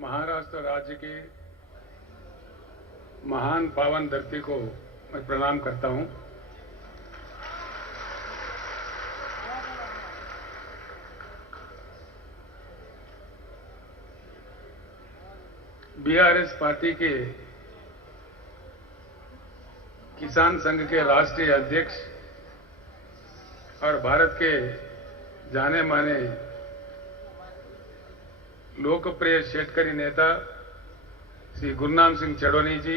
महाराष्ट्र राज्य के महान पावन धरती को मैं प्रणाम करता हूं। बीआरएस पार्टी के किसान संघ के राष्ट्रीय अध्यक्ष और भारत के जाने माने लोकप्रिय शेतकरी नेता श्री गुरनाम सिंह चढ़ोनी जी,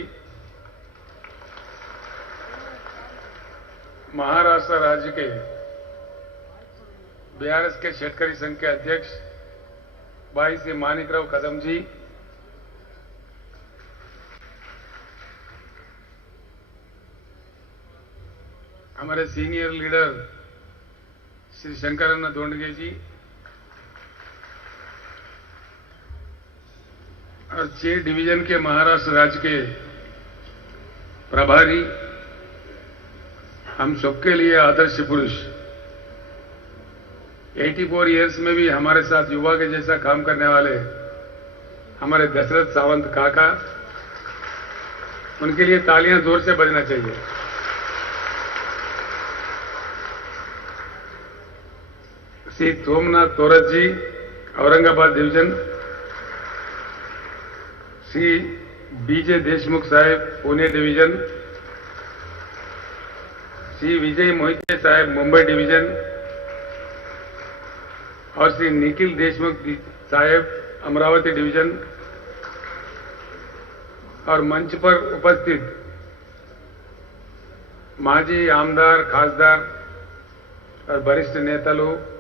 महाराष्ट्र राज्य के बीआरएस के शेतकरी संघ के अध्यक्ष भाई श्री मानिकराव कदम जी, हमारे सीनियर लीडर श्री शंकरन दोंडगे जी और 6 डिवीजन के महाराष्ट्र राज्य के प्रभारी, हम सबके लिए आदर्श पुरुष, 84 इयर्स में भी हमारे साथ युवा के जैसा काम करने वाले हमारे दशरथ सावंत काका, उनके लिए तालियां जोर से बजना चाहिए। श्री सोमनाथ तोरत जी, औरंगाबाद डिवीजन, श्री बीजे देशमुख साहेब, पुणे डिवीजन, श्री विजय मोहिते साहेब, मुंबई डिवीजन और श्री निखिल देशमुख साहेब, अमरावती डिवीजन, और मंच पर उपस्थित माजी आमदार, खासदार और वरिष्ठ नेता लोग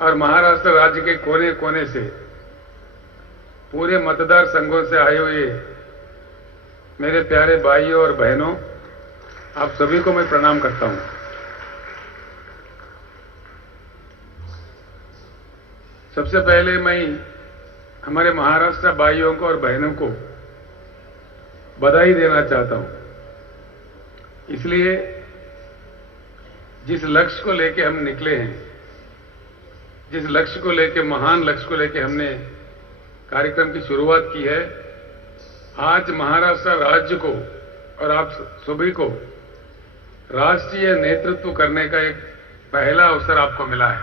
और महाराष्ट्र राज्य के कोने कोने से पूरे मतदार संघों से आए हुए मेरे प्यारे भाइयों और बहनों, आप सभी को मैं प्रणाम करता हूं। सबसे पहले मैं हमारे महाराष्ट्र भाइयों को और बहनों को बधाई देना चाहता हूं। इसलिए जिस लक्ष्य को लेकर हम निकले हैं, जिस लक्ष्य को लेकर, महान लक्ष्य को लेकर हमने कार्यक्रम की शुरुआत की है, आज महाराष्ट्र राज्य को और आप सभी को राष्ट्रीय नेतृत्व करने का एक पहला अवसर आपको मिला है।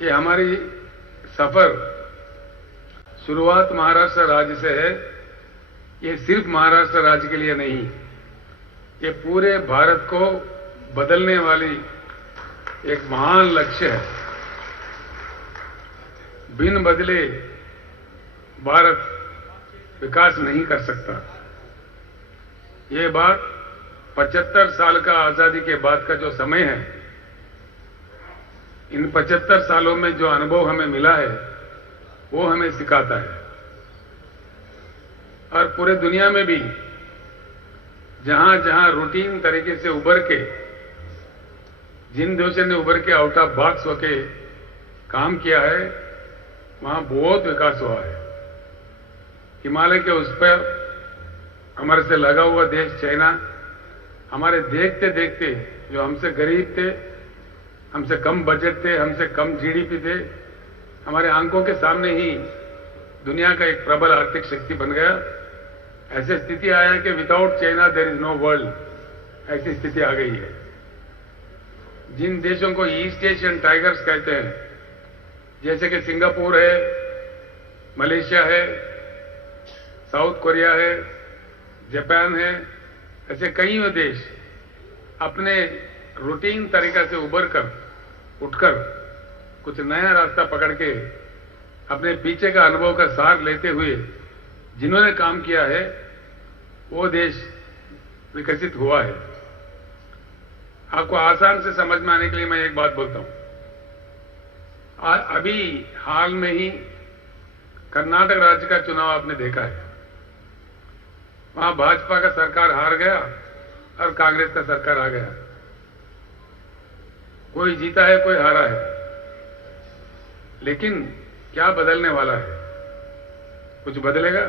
ये हमारी सफर शुरुआत महाराष्ट्र राज्य से है। ये सिर्फ महाराष्ट्र राज्य के लिए नहीं, ये पूरे भारत को बदलने वाली एक महान लक्ष्य है। बिन बदले भारत विकास नहीं कर सकता। ये बात 75 साल का आजादी के बाद का जो समय है, इन 75 सालों में जो अनुभव हमें मिला है वो हमें सिखाता है। और पूरे दुनिया में भी जहां जहां रूटीन तरीके से उभर के, जिन देशों ने उभर के आउट ऑफ बॉक्स होके काम किया है, वहां बहुत विकास हुआ है। हिमालय के उस पर हमारे से लगा हुआ देश चाइना, हमारे देखते देखते जो हमसे गरीब थे, हमसे कम बजट थे, हमसे कम जीडीपी थे, हमारे आंखों के सामने ही दुनिया का एक प्रबल आर्थिक शक्ति बन गया। ऐसी स्थिति आया कि without China there is no world, ऐसी स्थिति आ गई है। जिन देशों को ईस्ट एशियन टाइगर्स कहते हैं, जैसे कि सिंगापुर है, मलेशिया है, साउथ कोरिया है, जापान है, ऐसे कई देश अपने रूटीन तरीका से उठकर कुछ नया रास्ता पकड़ के अपने पीछे का अनुभव का सार लेते हुए जिन्होंने काम किया है, वो देश विकसित हुआ है। आपको आसान से समझ में आने के लिए मैं एक बात बोलता हूं। अभी हाल में ही कर्नाटक राज्य का चुनाव आपने देखा है। वहां भाजपा का सरकार हार गया और कांग्रेस का सरकार आ गया। कोई जीता है, कोई हारा है, लेकिन क्या बदलने वाला है? कुछ बदलेगा?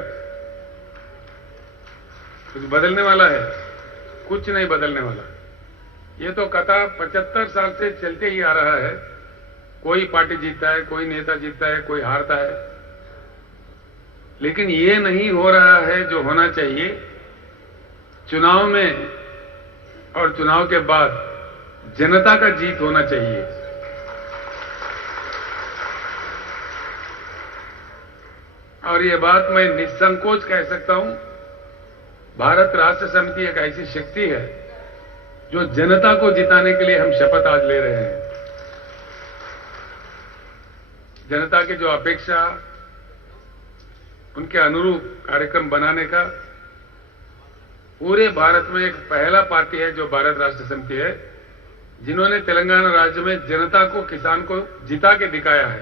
कुछ बदलने वाला है? कुछ नहीं बदलने वाला। ये तो कथा 75 साल से चलते ही आ रहा है कोई पार्टी जीतता है, कोई नेता जीतता है, कोई हारता है, लेकिन ये नहीं हो रहा है जो होना चाहिए। चुनाव में और चुनाव के बाद जनता का जीत होना चाहिए। और ये बात मैं निसंकोच कह सकता हूं, भारत राष्ट्र समिति एक ऐसी शक्ति है जो जनता को जिताने के लिए हम शपथ आज ले रहे हैं। जनता की जो अपेक्षा, उनके अनुरूप कार्यक्रम बनाने का पूरे भारत में एक पहला पार्टी है जो भारत राष्ट्र समिति है, जिन्होंने तेलंगाना राज्य में जनता को, किसान को जिता के दिखाया है।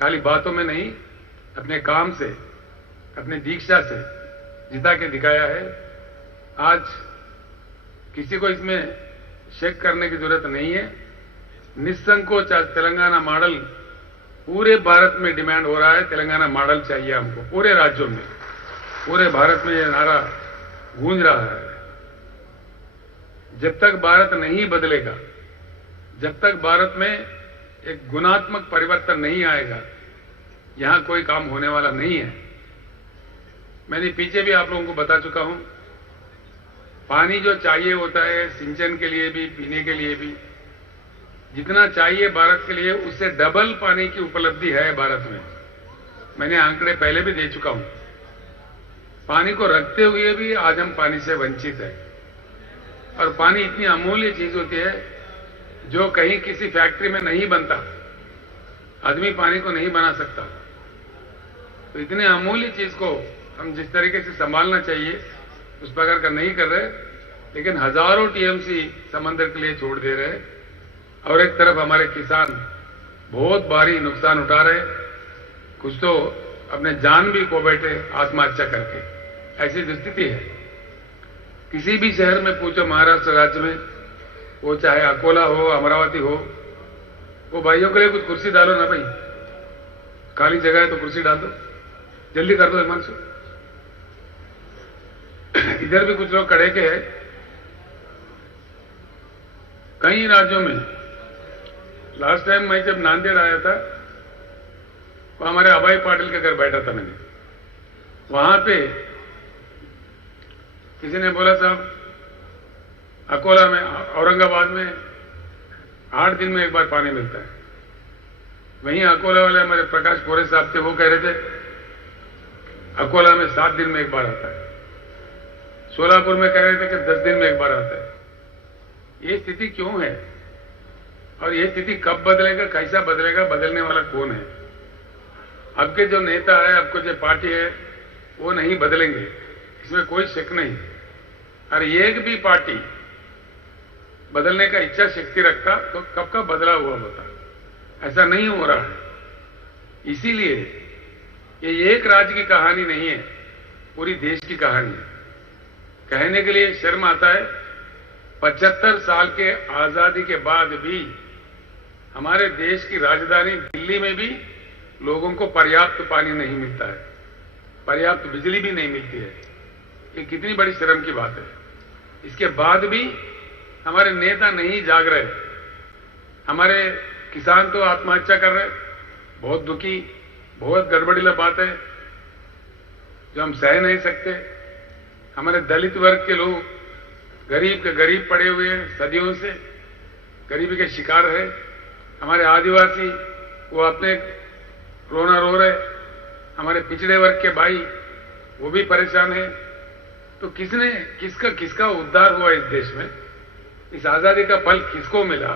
खाली बातों में नहीं, अपने काम से, अपने दीक्षा से जिता के दिखाया है। आज किसी को इसमें शक करने की जरूरत नहीं है। निसंकोच आज तेलंगाना मॉडल पूरे भारत में डिमांड हो रहा है। तेलंगाना मॉडल चाहिए हमको, पूरे राज्यों में, पूरे भारत में यह नारा गूंज रहा है। जब तक भारत नहीं बदलेगा, जब तक भारत में एक गुणात्मक परिवर्तन नहीं आएगा, यहां कोई काम होने वाला नहीं है। मैंने पीछे भी आप लोगों को बता चुका हूं, पानी जो चाहिए होता है सिंचन के लिए भी, पीने के लिए भी, जितना चाहिए भारत के लिए उससे डबल पानी की उपलब्धि है भारत में। मैंने आंकड़े पहले भी दे चुका हूं। पानी को रखते हुए भी आज हम पानी से वंचित हैं। और पानी इतनी अमूल्य चीज होती है जो कहीं किसी फैक्ट्री में नहीं बनता। आदमी पानी को नहीं बना सकता। तो इतने अमूल्य चीज को हम जिस तरीके से संभालना चाहिए उस प्रकार का नहीं कर रहे, लेकिन हजारों टीएमसी समंदर के लिए छोड़ दे रहे हैं। और एक तरफ हमारे किसान बहुत भारी नुकसान उठा रहे, कुछ तो अपने जान भी खो बैठे आत्महत्या करके। ऐसी स्थिति है। किसी भी शहर में पूछो महाराष्ट्र राज्य में, वो चाहे अकोला हो, अमरावती हो, वो भाइयों के लिए कुछ कुर्सी डालो ना भाई, खाली जगह है तो कुर्सी डाल दो, जल्दी कर दो हिमांशु। इधर भी कुछ लोग खड़े के हैं। कई राज्यों में, लास्ट टाइम मैं जब नांदेड़ आया था तो हमारे अभय पाटिल के घर बैठा था मैंने। वहां पे किसी ने बोला साहब अकोला में, औरंगाबाद में 8 दिन में एक बार पानी मिलता है। वहीं अकोला वाले हमारे प्रकाश पोरे साहब थे, वो कह रहे थे अकोला में 7 दिन में एक बार आता है। सोलापुर में कह रहे थे कि 10 दिन में एक बार आता है। ये स्थिति क्यों है और ये स्थिति कब बदलेगा, कैसा बदलेगा, बदलने वाला कौन है? अब के जो नेता है, अब को जो पार्टी है, वो नहीं बदलेंगे, इसमें कोई शक नहीं। और एक भी पार्टी बदलने का इच्छा शक्ति रखता तो कब का बदला हुआ होता। ऐसा नहीं हो रहा है। इसीलिए ये एक राज्य की कहानी नहीं है, पूरी देश की कहानी है। कहने के लिए शर्म आता है, 75 साल के आजादी के बाद भी हमारे देश की राजधानी दिल्ली में भी लोगों को पर्याप्त पानी नहीं मिलता है, पर्याप्त बिजली भी नहीं मिलती है। ये कितनी बड़ी शर्म की बात है। इसके बाद भी हमारे नेता नहीं जाग रहे। हमारे किसान तो आत्महत्या कर रहे, बहुत दुखी, बहुत गड़बड़ीला बात है जो हम सह नहीं सकते। हमारे दलित वर्ग के लोग गरीब के गरीब पड़े हुए हैं, सदियों से गरीबी के शिकार है। हमारे आदिवासी वो अपने रोना रो रहे, हमारे पिछड़े वर्ग के भाई वो भी परेशान है। तो किसका उद्धार हुआ इस देश में? इस आजादी का फल किसको मिला,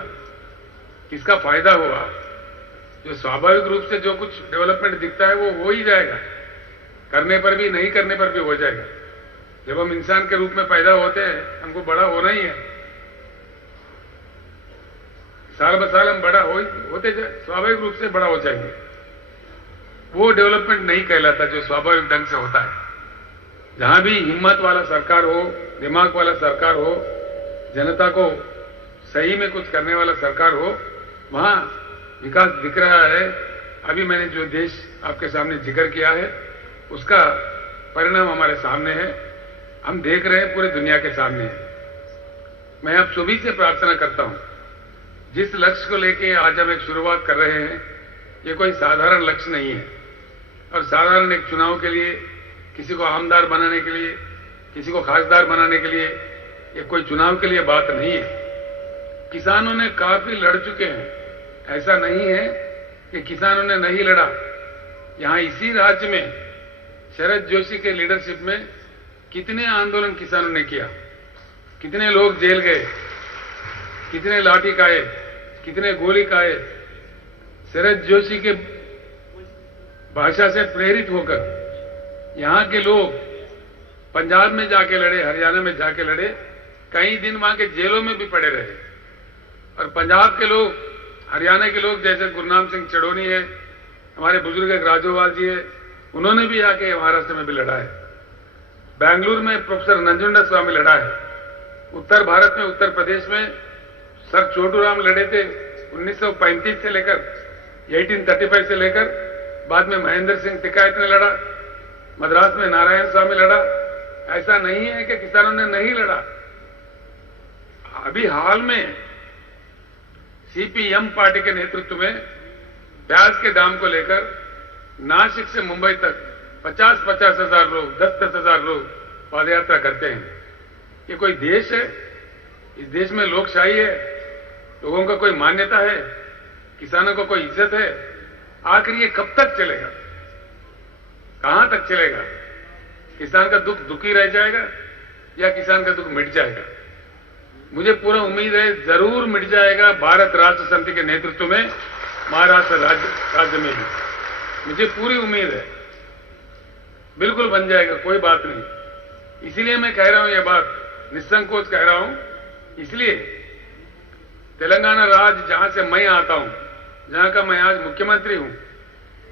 किसका फायदा हुआ? जो स्वाभाविक रूप से जो कुछ डेवलपमेंट दिखता है वो हो ही जाएगा, करने पर भी, नहीं करने पर भी हो जाएगा। जब हम इंसान के रूप में पैदा होते हैं, हमको बड़ा होना ही है। साल ब साल हम बड़ा होते स्वाभाविक रूप से बड़ा हो जाएंगे। वो डेवलपमेंट नहीं कहलाता जो स्वाभाविक ढंग से होता है। जहां भी हिम्मत वाला सरकार हो, दिमाग वाला सरकार हो, जनता को सही में कुछ करने वाला सरकार हो, वहां विकास दिख रहा है। अभी मैंने जो देश आपके सामने जिक्र किया है उसका परिणाम हमारे सामने है, हम देख रहे हैं, पूरी दुनिया के सामने है। मैं आप सभी से प्रार्थना करता हूं जिस लक्ष्य को लेके आज हम एक शुरुआत कर रहे हैं, ये कोई साधारण लक्ष्य नहीं है। और साधारण एक चुनाव के लिए, किसी को आमदार बनाने के लिए, किसी को खासदार बनाने के लिए, ये कोई चुनाव के लिए बात नहीं है। किसानों ने काफी लड़ चुके हैं। ऐसा नहीं है कि किसानों ने नहीं लड़ा। यहां इसी राज्य में शरद जोशी के लीडरशिप में कितने आंदोलन किसानों ने किया, कितने लोग जेल गए, कितने लाठी खाए, कितने गोली खाए। शरद जोशी के भाषा से प्रेरित होकर यहां के लोग पंजाब में जाके लड़े, हरियाणा में जाके लड़े, कई दिन वहां के जेलों में भी पड़े रहे। और पंजाब के लोग, हरियाणा के लोग, जैसे गुरनाम सिंह चड़ोनी है, हमारे बुजुर्ग एक राजोवाल जी है, उन्होंने भी आके महाराष्ट्र में भी लड़ा है। बेंगलुरु में प्रोफेसर नंजुंडा स्वामी लड़ा है। उत्तर भारत में, उत्तर प्रदेश में सर छोटूराम लड़े थे 1935 से लेकर 1835 से लेकर, बाद में महेंद्र सिंह टिकायत ने लड़ा, मद्रास में नारायण स्वामी लड़ा। ऐसा नहीं है कि किसानों ने नहीं लड़ा। अभी हाल में सीपीएम पार्टी के नेतृत्व में प्याज के दाम को लेकर नासिक से मुंबई तक 50-50 हजार लोग, 10-10 हजार लोग पदयात्रा करते हैं। ये कोई देश है? इस देश में लोकशाही है, लोगों का कोई मान्यता है, किसानों को कोई इज्जत है? आखिर ये कब तक चलेगा? कहां तक चलेगा? किसान का दुख दुखी रह जाएगा या किसान का दुख मिट जाएगा? मुझे पूरा उम्मीद है जरूर मिट जाएगा। भारत राष्ट्र समिति के नेतृत्व में महाराष्ट्र राज्य में भी मुझे पूरी उम्मीद है, बिल्कुल बन जाएगा, कोई बात नहीं। इसीलिए मैं कह रहा हूं, ये बात निसंकोच कह रहा हूं। इसलिए तेलंगाना राज्य जहां से मैं आता हूं, जहां का मैं आज मुख्यमंत्री हूं,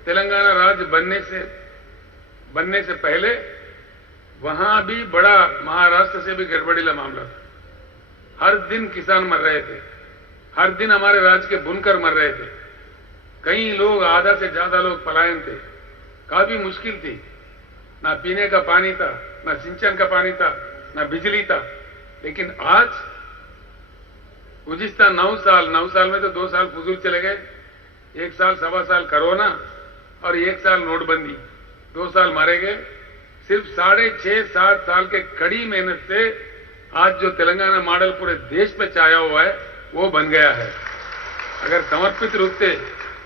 तेलंगाना राज्य बनने से पहले वहां भी बड़ा महाराष्ट्र से भी गड़बड़ीला मामला था। हर दिन किसान मर रहे थे, हर दिन हमारे राज्य के बुनकर मर रहे थे। कई लोग, आधा से ज्यादा लोग पलायन थे। काफी मुश्किल थी। ना पीने का पानी था, ना सिंचन का पानी था, ना बिजली था। लेकिन आज गुज़िश्ता 9 साल में तो 2 साल फुजूल चले गए, 1 साल, 1.25 साल कोरोना और 1 साल नोटबंदी, 2 साल मारे गए। सिर्फ 6.5-7 साल के कड़ी मेहनत से आज जो तेलंगाना मॉडल पूरे देश पे छाया हुआ है, वो बन गया है। अगर समर्पित रूप से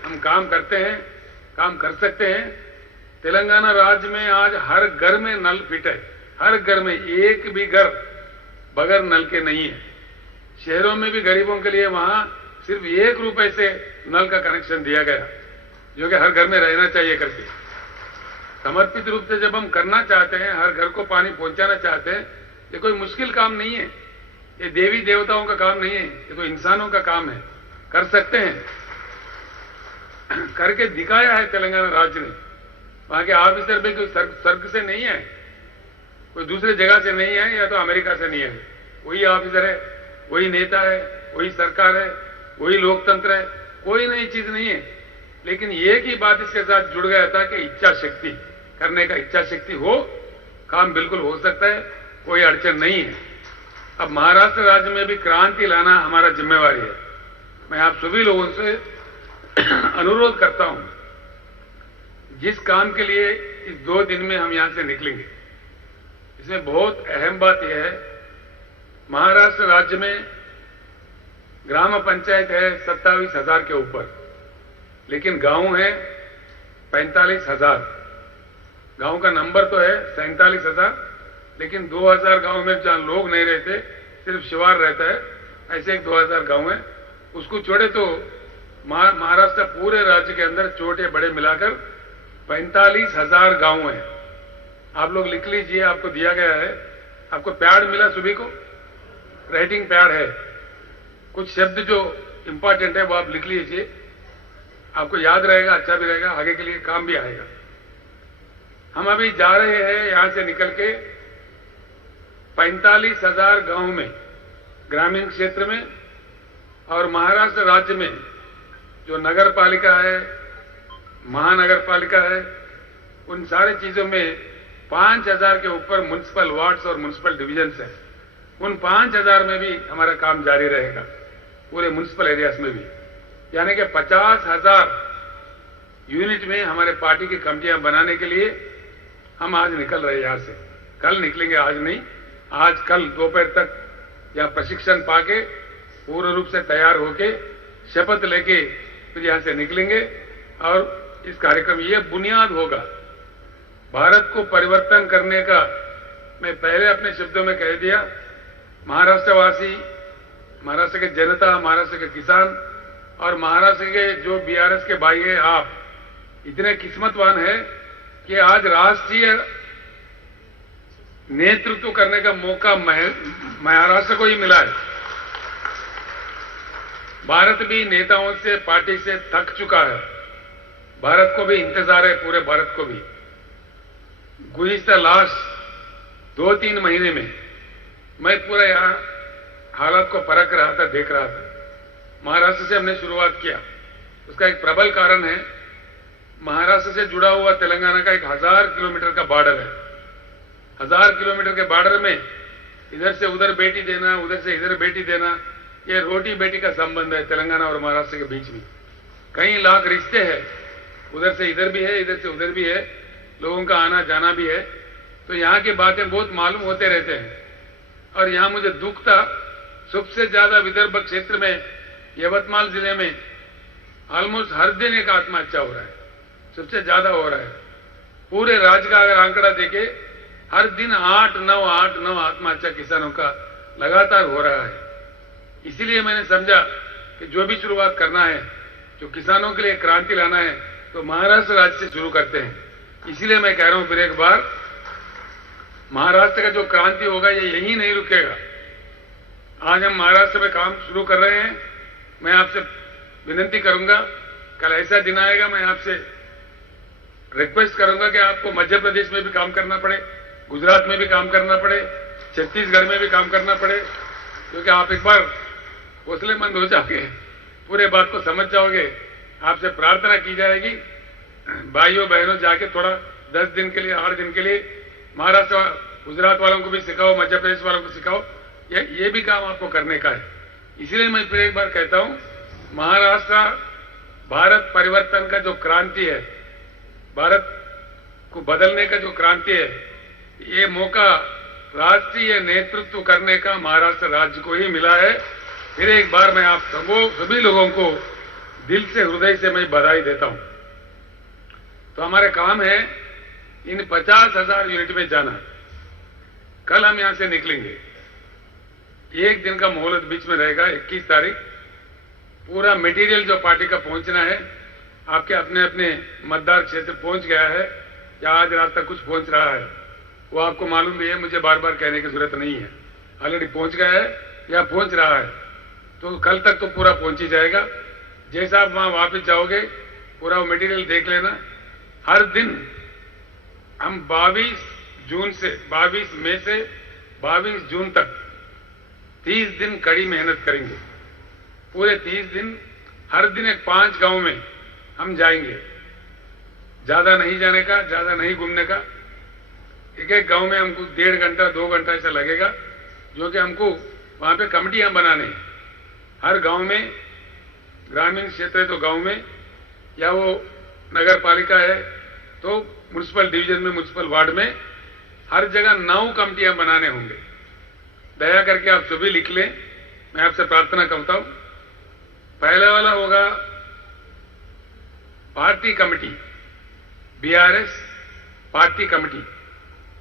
हम काम करते हैं, काम कर सकते हैं। तेलंगाना राज्य में आज हर घर में नल फिट है, हर घर में, एक भी घर बगैर नल के नहीं है। शहरों में भी गरीबों के लिए वहां सिर्फ 1 रुपए से नल का कनेक्शन दिया गया, जो कि हर घर में रहना चाहिए करके। समर्पित रूप से जब हम करना चाहते हैं, हर घर को पानी पहुंचाना चाहते हैं, ये कोई मुश्किल काम नहीं है, ये देवी देवताओं का काम नहीं है, ये तो इंसानों का काम है। कर सकते हैं, करके दिखाया है तेलंगाना राज्य ने। वहां के ऑफिसर भी कोई स्वर्ग से नहीं है, कोई दूसरे जगह से नहीं है, या तो अमेरिका से नहीं है। वही ऑफिसर है, वही नेता है, वही सरकार है, वही लोकतंत्र है, कोई नई चीज नहीं है। लेकिन एक ही बात इसके साथ जुड़ गया था कि इच्छा शक्ति, करने का इच्छा शक्ति हो, काम बिल्कुल हो सकता है, कोई अड़चन नहीं है। अब महाराष्ट्र राज्य में भी क्रांति लाना हमारा जिम्मेवारी है। मैं आप सभी लोगों से अनुरोध करता हूं, जिस काम के लिए इस 2 दिन में हम यहां से निकलेंगे, इसमें बहुत अहम बात यह है, महाराष्ट्र राज्य में ग्राम पंचायत है 27,000 के ऊपर, लेकिन गांव है 45,000। गांव का नंबर तो है 47,000, लेकिन 2,000 गांव में जहां लोग नहीं रहते, सिर्फ शिवार रहता है, ऐसे एक 2,000 गांव है। उसको छोड़े तो महाराष्ट्र पूरे राज्य के अंदर छोटे बड़े मिलाकर 45,000 गांव हैं। आप लोग लिख लीजिए, आपको दिया गया है। आपको पैड मिला, सभी को राइटिंग पैड है। कुछ शब्द जो इंपॉर्टेंट है वो आप लिख लीजिए, आपको याद रहेगा, अच्छा भी रहेगा, आगे के लिए काम भी आएगा। हम अभी जा रहे हैं यहां से निकल के 45,000 गांव में, ग्रामीण क्षेत्र में, और महाराष्ट्र राज्य में जो नगर पालिका है, महानगर पालिका है, उन सारी चीजों में 5,000 के ऊपर म्युनिसिपल वार्ड्स और म्युनिसिपल डिविजन्स हैं। उन 5,000 में भी हमारा काम जारी रहेगा। पूरे म्युनिसिपल एरियाज में भी, यानी कि 50,000 यूनिट में हमारे पार्टी की कमेटियां बनाने के लिए हम आज निकल रहे हैं यहां से। कल निकलेंगे, आज नहीं, आज कल दोपहर तक यहां प्रशिक्षण पाके पूर्ण रूप से तैयार होके शपथ लेके फिर यहां से निकलेंगे। और इस कार्यक्रम ये बुनियाद होगा भारत को परिवर्तन करने का। मैं पहले अपने शब्दों में कह दिया, महाराष्ट्रवासी, महाराष्ट्र के जनता, महाराष्ट्र के किसान और महाराष्ट्र के जो बीआरएस के भाई हैं, आप इतने किस्मतवान हैं कि आज राष्ट्रीय नेतृत्व करने का मौका महाराष्ट्र को ही मिला है। भारत भी नेताओं से, पार्टी से थक चुका है। भारत को भी इंतजार है, पूरे भारत को भी। गुज़िश्ता लास्ट 2-3 महीने में मैं पूरा यहां हालात को परख रहा था, देख रहा था। महाराष्ट्र से हमने शुरुआत किया, उसका एक प्रबल कारण है, महाराष्ट्र से जुड़ा हुआ तेलंगाना का 1000 किलोमीटर का बॉर्डर है। 1000 किलोमीटर के बॉर्डर में इधर से उधर बेटी देना, उधर से इधर बेटी देना, ये रोटी बेटी का संबंध है तेलंगाना और महाराष्ट्र के बीच में। कई लाख रिश्ते हैं, उधर से इधर भी है, इधर से उधर भी है, लोगों का आना जाना भी है। तो यहाँ की बातें बहुत मालूम होते रहते हैं। और यहाँ मुझे दुख था, सबसे ज्यादा विदर्भ क्षेत्र में, यवतमाल जिले में ऑलमोस्ट हर दिन एक आत्महत्या हो रहा है, सबसे ज्यादा हो रहा है। पूरे राज्य का अगर आंकड़ा देखे, हर दिन 8-9 आत्महत्या किसानों का लगातार हो रहा है। इसीलिए मैंने समझा कि जो भी शुरुआत करना है, जो किसानों के लिए क्रांति लाना है, तो महाराष्ट्र राज्य से शुरू करते हैं। इसीलिए मैं कह रहा हूं फिर एक बार, महाराष्ट्र का जो क्रांति होगा ये यहीं नहीं रुकेगा। आज हम महाराष्ट्र में काम शुरू कर रहे हैं। मैं आपसे विनती करूंगा, कल ऐसा दिन आएगा, मैं आपसे रिक्वेस्ट करूंगा कि आपको मध्य प्रदेश में भी काम करना पड़े, गुजरात में भी काम करना पड़े, छत्तीसगढ़ में भी काम करना पड़े, क्योंकि आप एक बार हौसलेमंद हो जाओगे, पूरे बात को समझ जाओगे। आपसे प्रार्थना की जाएगी, भाइयों बहनों जाके थोड़ा 10 दिन के लिए, 8 दिन के लिए महाराष्ट्र, गुजरात वालों को भी सिखाओ, मध्य प्रदेश वालों को सिखाओ, ये भी काम आपको करने का है। इसलिए मैं फिर एक बार कहता हूं, महाराष्ट्र भारत परिवर्तन का जो क्रांति है, भारत को बदलने का जो क्रांति है, ये मौका राष्ट्रीय नेतृत्व करने का महाराष्ट्र राज्य को ही मिला है। फिर एक बार मैं आप सभी लोगों को दिल से, हृदय से मैं बधाई देता हूं। तो हमारे काम है इन 50,000 यूनिट में जाना। कल हम यहां से निकलेंगे, एक दिन का मोहलत बीच में रहेगा, 21 तारीख। पूरा मटेरियल जो पार्टी का पहुंचना है, आपके अपने अपने मतदार क्षेत्र पहुंच गया है या आज रात तक कुछ पहुंच रहा है, वो आपको मालूम भी है, मुझे बार बार कहने की जरूरत नहीं है। ऑलरेडी पहुंच गया है या पहुंच रहा है, तो कल तक तो पूरा पहुंच ही जाएगा। जैसा आप वहां वापस जाओगे, पूरा वो मटेरियल देख लेना। हर दिन हम 22 मई से 22 जून तक 30 दिन कड़ी मेहनत करेंगे। पूरे 30 दिन, हर दिन एक 5 गांव में हम जाएंगे। ज्यादा नहीं जाने का, ज्यादा नहीं घूमने का। एक एक गांव में हमको 1.5 घंटा 2 घंटा ऐसा लगेगा, जो कि हमको वहां पे कमेटियां बनाने हैं। हर गांव में, ग्रामीण क्षेत्र है तो गांव में, या वो नगर पालिका है तो म्युनिसिपल डिवीजन में, म्युनिसिपल वार्ड में, हर जगह 9 कमेटियां बनाने होंगे। दया करके आप सभी लिख लें, मैं आपसे प्रार्थना करता हूं। पहला वाला होगा party committee, BRS party committee,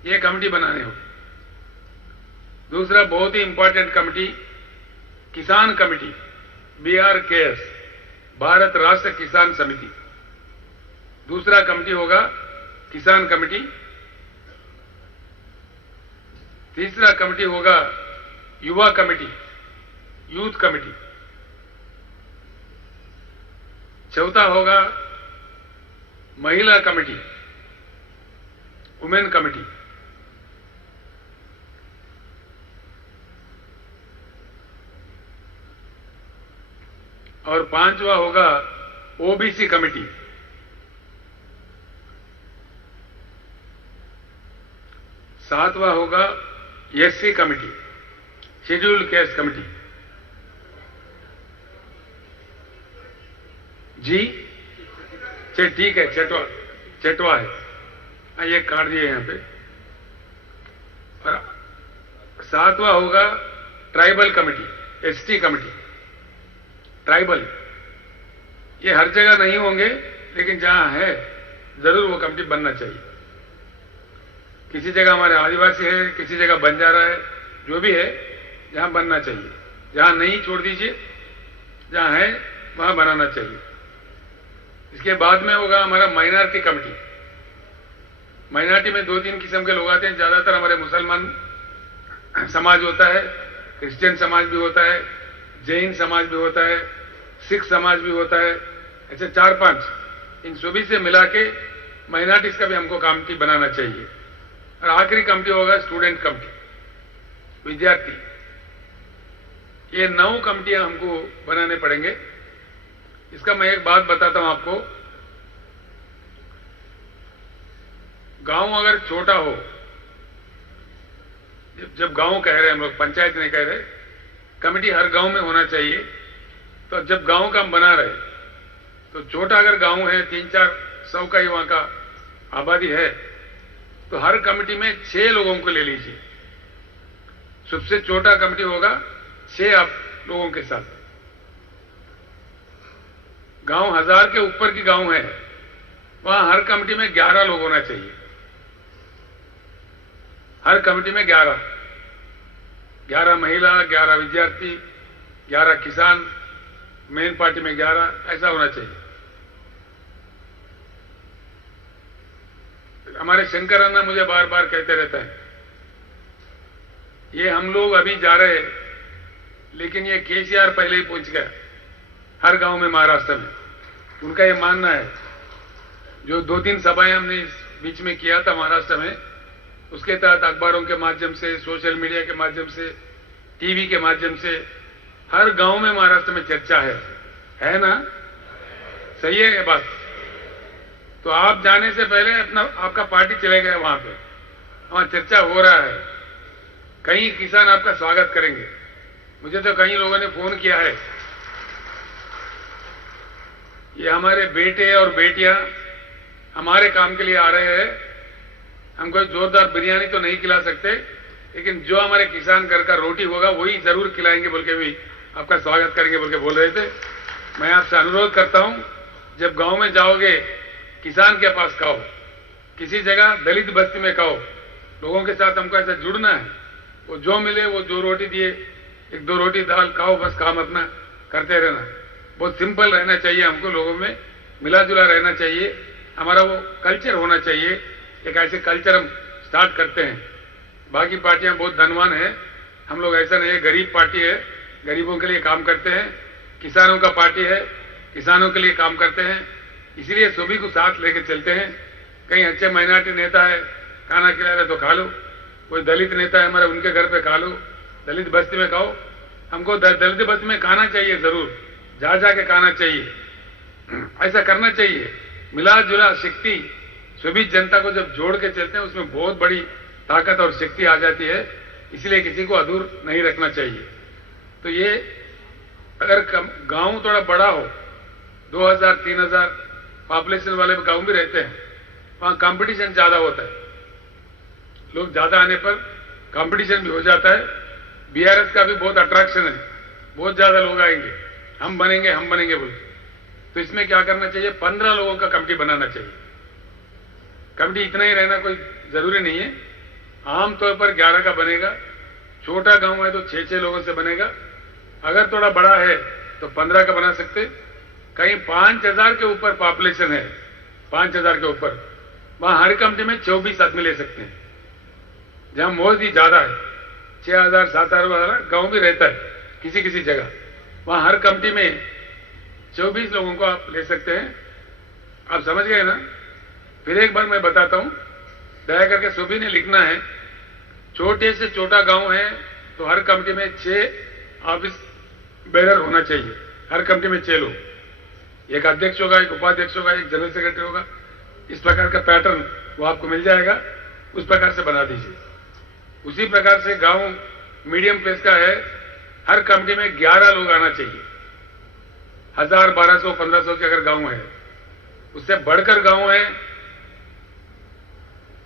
ये कमेटी बनाने होगी। दूसरा बहुत ही इंपॉर्टेंट कमेटी, किसान कमेटी, BRKS, भारत राष्ट्र किसान समिति। दूसरा कमेटी होगा किसान कमेटी। तीसरा कमेटी होगा युवा कमेटी, यूथ कमेटी। चौथा होगा महिला कमेटी, वुमेन कमेटी। और 5वां होगा ओबीसी कमेटी। 7वां होगा SC committee, scheduled caste committee. जी ठीक है, चटवा है। ये काट दिए यहाँ पे। और 7वां होगा tribal committee, ST committee. Tribal ये हर जगह नहीं होंगे, लेकिन जहां है जरूर वो कमेटी बनना चाहिए। किसी जगह हमारे आदिवासी है, किसी जगह बंजारा है, जो भी है जहां बनना चाहिए। जहां नहीं छोड़ दीजिए, जहां है वहां बनाना चाहिए। इसके बाद में होगा हमारा माइनॉरिटी कमेटी। माइनॉरिटी में 2-3 किस्म के लोग आते हैं। ज्यादातर हमारे मुसलमान समाज होता है, क्रिश्चियन समाज भी होता है, जैन समाज भी होता है, सिख समाज भी होता है। ऐसे 4-5 इन सभी से मिला के माइनॉरिटीज का भी हमको कमेटी बनाना चाहिए। और आखिरी कमेटी होगा स्टूडेंट कमेटी, विद्यार्थी। ये 9 कमेटियां हमको बनाने पड़ेंगे। इसका मैं एक बात बताता हूं आपको। गांव अगर छोटा हो, जब गांव कह रहे हैं हम लोग, पंचायत नहीं कह रहे, कमेटी हर गांव में होना चाहिए। तो जब गांव का हम बना रहे, तो छोटा अगर गांव है, 300-400 का ही वहां का आबादी है, तो हर कमेटी में 6 लोगों को ले लीजिए। सबसे छोटा कमेटी होगा 6 आप लोगों के साथ। गांव 1000 के ऊपर की गांव है, वहां हर कमेटी में 11 लोग होना चाहिए। हर कमेटी में 11 महिला, 11 विद्यार्थी, 11 किसान, मेन पार्टी में 11, ऐसा होना चाहिए। हमारे शंकर अन्ना मुझे बार बार कहते रहते हैं, ये हम लोग अभी जा रहे हैं, लेकिन ये केसीआर पहले ही पहुंच गया हर गांव में महाराष्ट्र में। उनका ये मानना है। जो 2-3 सभाएं हमने इस बीच में किया था महाराष्ट्र में, उसके तहत अखबारों के माध्यम से, सोशल मीडिया के माध्यम से, टीवी के माध्यम से हर गांव में महाराष्ट्र में चर्चा है ना? सही है ये बात? तो आप जाने से पहले आपका पार्टी चले गए वहां पे, वहां चर्चा हो रहा है। कई किसान आपका स्वागत करेंगे। मुझे तो कई लोगों ने फोन किया है, ये हमारे बेटे और बेटियां हमारे काम के लिए आ रहे हैं। हम कोई जोरदार बिरयानी तो नहीं खिला सकते, लेकिन जो हमारे किसान घर का रोटी होगा वही जरूर खिलाएंगे बोल के भी आपका स्वागत करेंगे बोल के बोल रहे थे। मैं आपसे अनुरोध करता हूं, जब गांव में जाओगे किसान के पास खाओ, किसी जगह दलित बस्ती में खाओ। लोगों के साथ हमको ऐसा जुड़ना है। वो जो मिले, वो 2 रोटी दिए, 1-2 रोटी दाल खाओ, बस काम अपना करते रहना। बहुत सिंपल रहना चाहिए हमको, लोगों में मिला जुला रहना चाहिए। हमारा वो कल्चर होना चाहिए। एक ऐसे कल्चर हम स्टार्ट करते हैं। बाकी पार्टियां बहुत धनवान है, हम लोग ऐसा नहीं है। गरीब पार्टी है, गरीबों के लिए काम करते हैं। किसानों का पार्टी है, किसानों के लिए काम करते हैं। इसीलिए सभी को साथ लेके चलते हैं। कहीं अच्छे माइनॉरिटी नेता है, खाना खिला रहे तो खा लो। कोई दलित नेता है हमारे, उनके घर पे खा लो। दलित बस्ती में खाओ। हमको दलित बस्ती में खाना चाहिए, जरूर जा जाके खाना चाहिए। ऐसा करना चाहिए। मिला जुला शक्ति, सभी जनता को जब जोड़ के चलते हैं, उसमें बहुत बड़ी ताकत और शक्ति आ जाती है। इसलिए किसी को अधूर नहीं रखना चाहिए। तो ये अगर गांव थोड़ा बड़ा हो, 2000-3000 पॉपुलेशन वाले गांव भी रहते हैं, वहां कंपटीशन ज्यादा होता है। लोग ज्यादा आने पर कंपटीशन भी हो जाता है। बीआरएस का भी बहुत अट्रैक्शन है, बहुत ज्यादा लोग आएंगे, हम बनेंगे बोल। तो इसमें क्या करना चाहिए, 15 लोगों का कमेटी बनाना चाहिए। कमेटी इतना ही रहना कोई जरूरी नहीं है। आमतौर पर 11 का बनेगा। छोटा गांव है तो 6-6 लोगों से बनेगा। अगर थोड़ा बड़ा है तो 15 का बना सकते। कहीं 5000 के ऊपर पॉपुलेशन है, 5000 के ऊपर, वहां हर कमेटी में 24 आदमी ले सकते हैं। जहां मोदी ज्यादा है, 6000-7000 वाला गांव भी रहता है किसी किसी जगह, वहां हर कमेटी में 24 लोगों को आप ले सकते हैं। आप समझ गए ना? फिर एक बार मैं बताता हूं, दया करके सभी ने लिखना है। छोटे से छोटा गांव है तो हर कमेटी में 6 ऑफिस बेरर होना चाहिए। हर कमेटी में 6 लोग, एक अध्यक्ष होगा, एक उपाध्यक्ष होगा, एक जनरल सेक्रेटरी होगा। इस प्रकार का पैटर्न वो आपको मिल जाएगा, उस प्रकार से बना दीजिए। उसी प्रकार से गांव मीडियम प्लेस का है, हर कमेटी में 11 लोग आना चाहिए। 1000, 1200, 1500 के अगर गांव है, उससे बढ़कर गांव है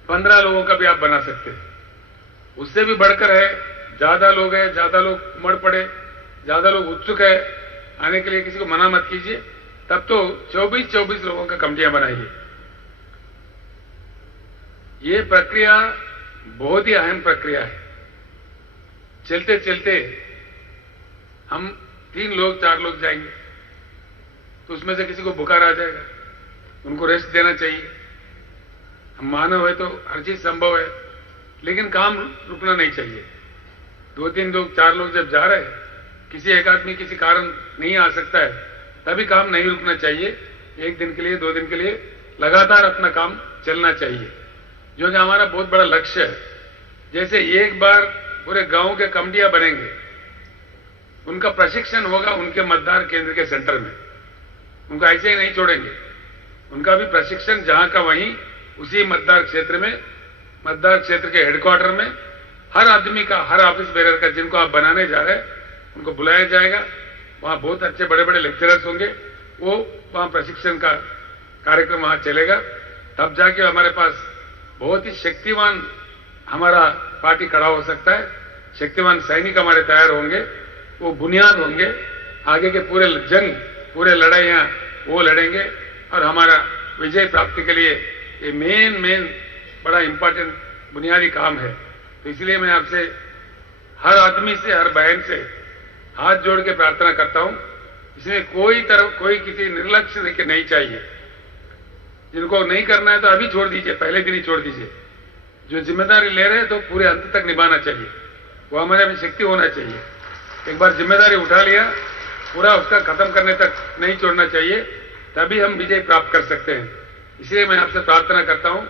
15 लोगों का भी आप बना सकते हैं। उससे भी बढ़कर है, ज्यादा लोग हैं, ज्यादा लोग उमड़ पड़े, ज्यादा लोग उत्सुक है आने के लिए, किसी को मना मत कीजिए। तब तो 24-24 लोगों का कमिटियां बनाइए। ये प्रक्रिया बहुत ही अहम प्रक्रिया है। चलते चलते हम 3 लोग 4 लोग जाएंगे तो उसमें से किसी को बुखार आ जाएगा, उनको रेस्ट देना चाहिए। हम मानव है तो हर चीज संभव है, लेकिन काम रुकना नहीं चाहिए। 2-3 लोग 4 लोग जब जा रहे हैं, किसी एक आदमी किसी कारण नहीं आ सकता है, तभी काम नहीं रुकना चाहिए। 1 दिन के लिए, 2 दिन के लिए लगातार अपना काम चलना चाहिए, जो कि हमारा बहुत बड़ा लक्ष्य है। जैसे एक बार पूरे गांव के कमिटियां बनेंगे, उनका प्रशिक्षण होगा उनके मतदान केंद्र के सेंटर में, उनको ऐसे ही नहीं छोड़ेंगे। उनका भी प्रशिक्षण जहां का वहीं, उसी मतदान क्षेत्र में, मतदान क्षेत्र के हेडक्वार्टर में हर आदमी का, हर ऑफिस बेरर का, जिनको आप बनाने जा रहे हैं, उनको बुलाया जाएगा। वहां बहुत अच्छे बड़े बड़े लेक्चरर्स होंगे, वो वहां प्रशिक्षण का कार्यक्रम वहां चलेगा। तब जाके हमारे पास बहुत ही शक्तिवान हमारा पार्टी खड़ा हो सकता है। शक्तिवान सैनिक हमारे तैयार होंगे, वो बुनियाद होंगे। आगे के पूरे जंग, पूरे लड़ाइयां वो लड़ेंगे और हमारा विजय प्राप्ति के लिए ये मेन बड़ा इंपॉर्टेंट बुनियादी काम है। तो इसलिए मैं आपसे, हर आदमी से, हर बहन से हाथ जोड़ के प्रार्थना करता हूं, इसमें कोई किसी निर्लक्ष्य नहीं चाहिए। जिनको नहीं करना है तो अभी छोड़ दीजिए, पहले दिन ही छोड़ दीजिए। जो जिम्मेदारी ले रहे हैं तो पूरे अंत तक निभाना चाहिए, वो हमारे में शक्ति होना चाहिए। एक बार जिम्मेदारी उठा लिया, पूरा उसका खत्म करने तक नहीं छोड़ना चाहिए, तभी हम विजय प्राप्त कर सकते हैं। इसलिए मैं आपसे प्रार्थना करता हूं,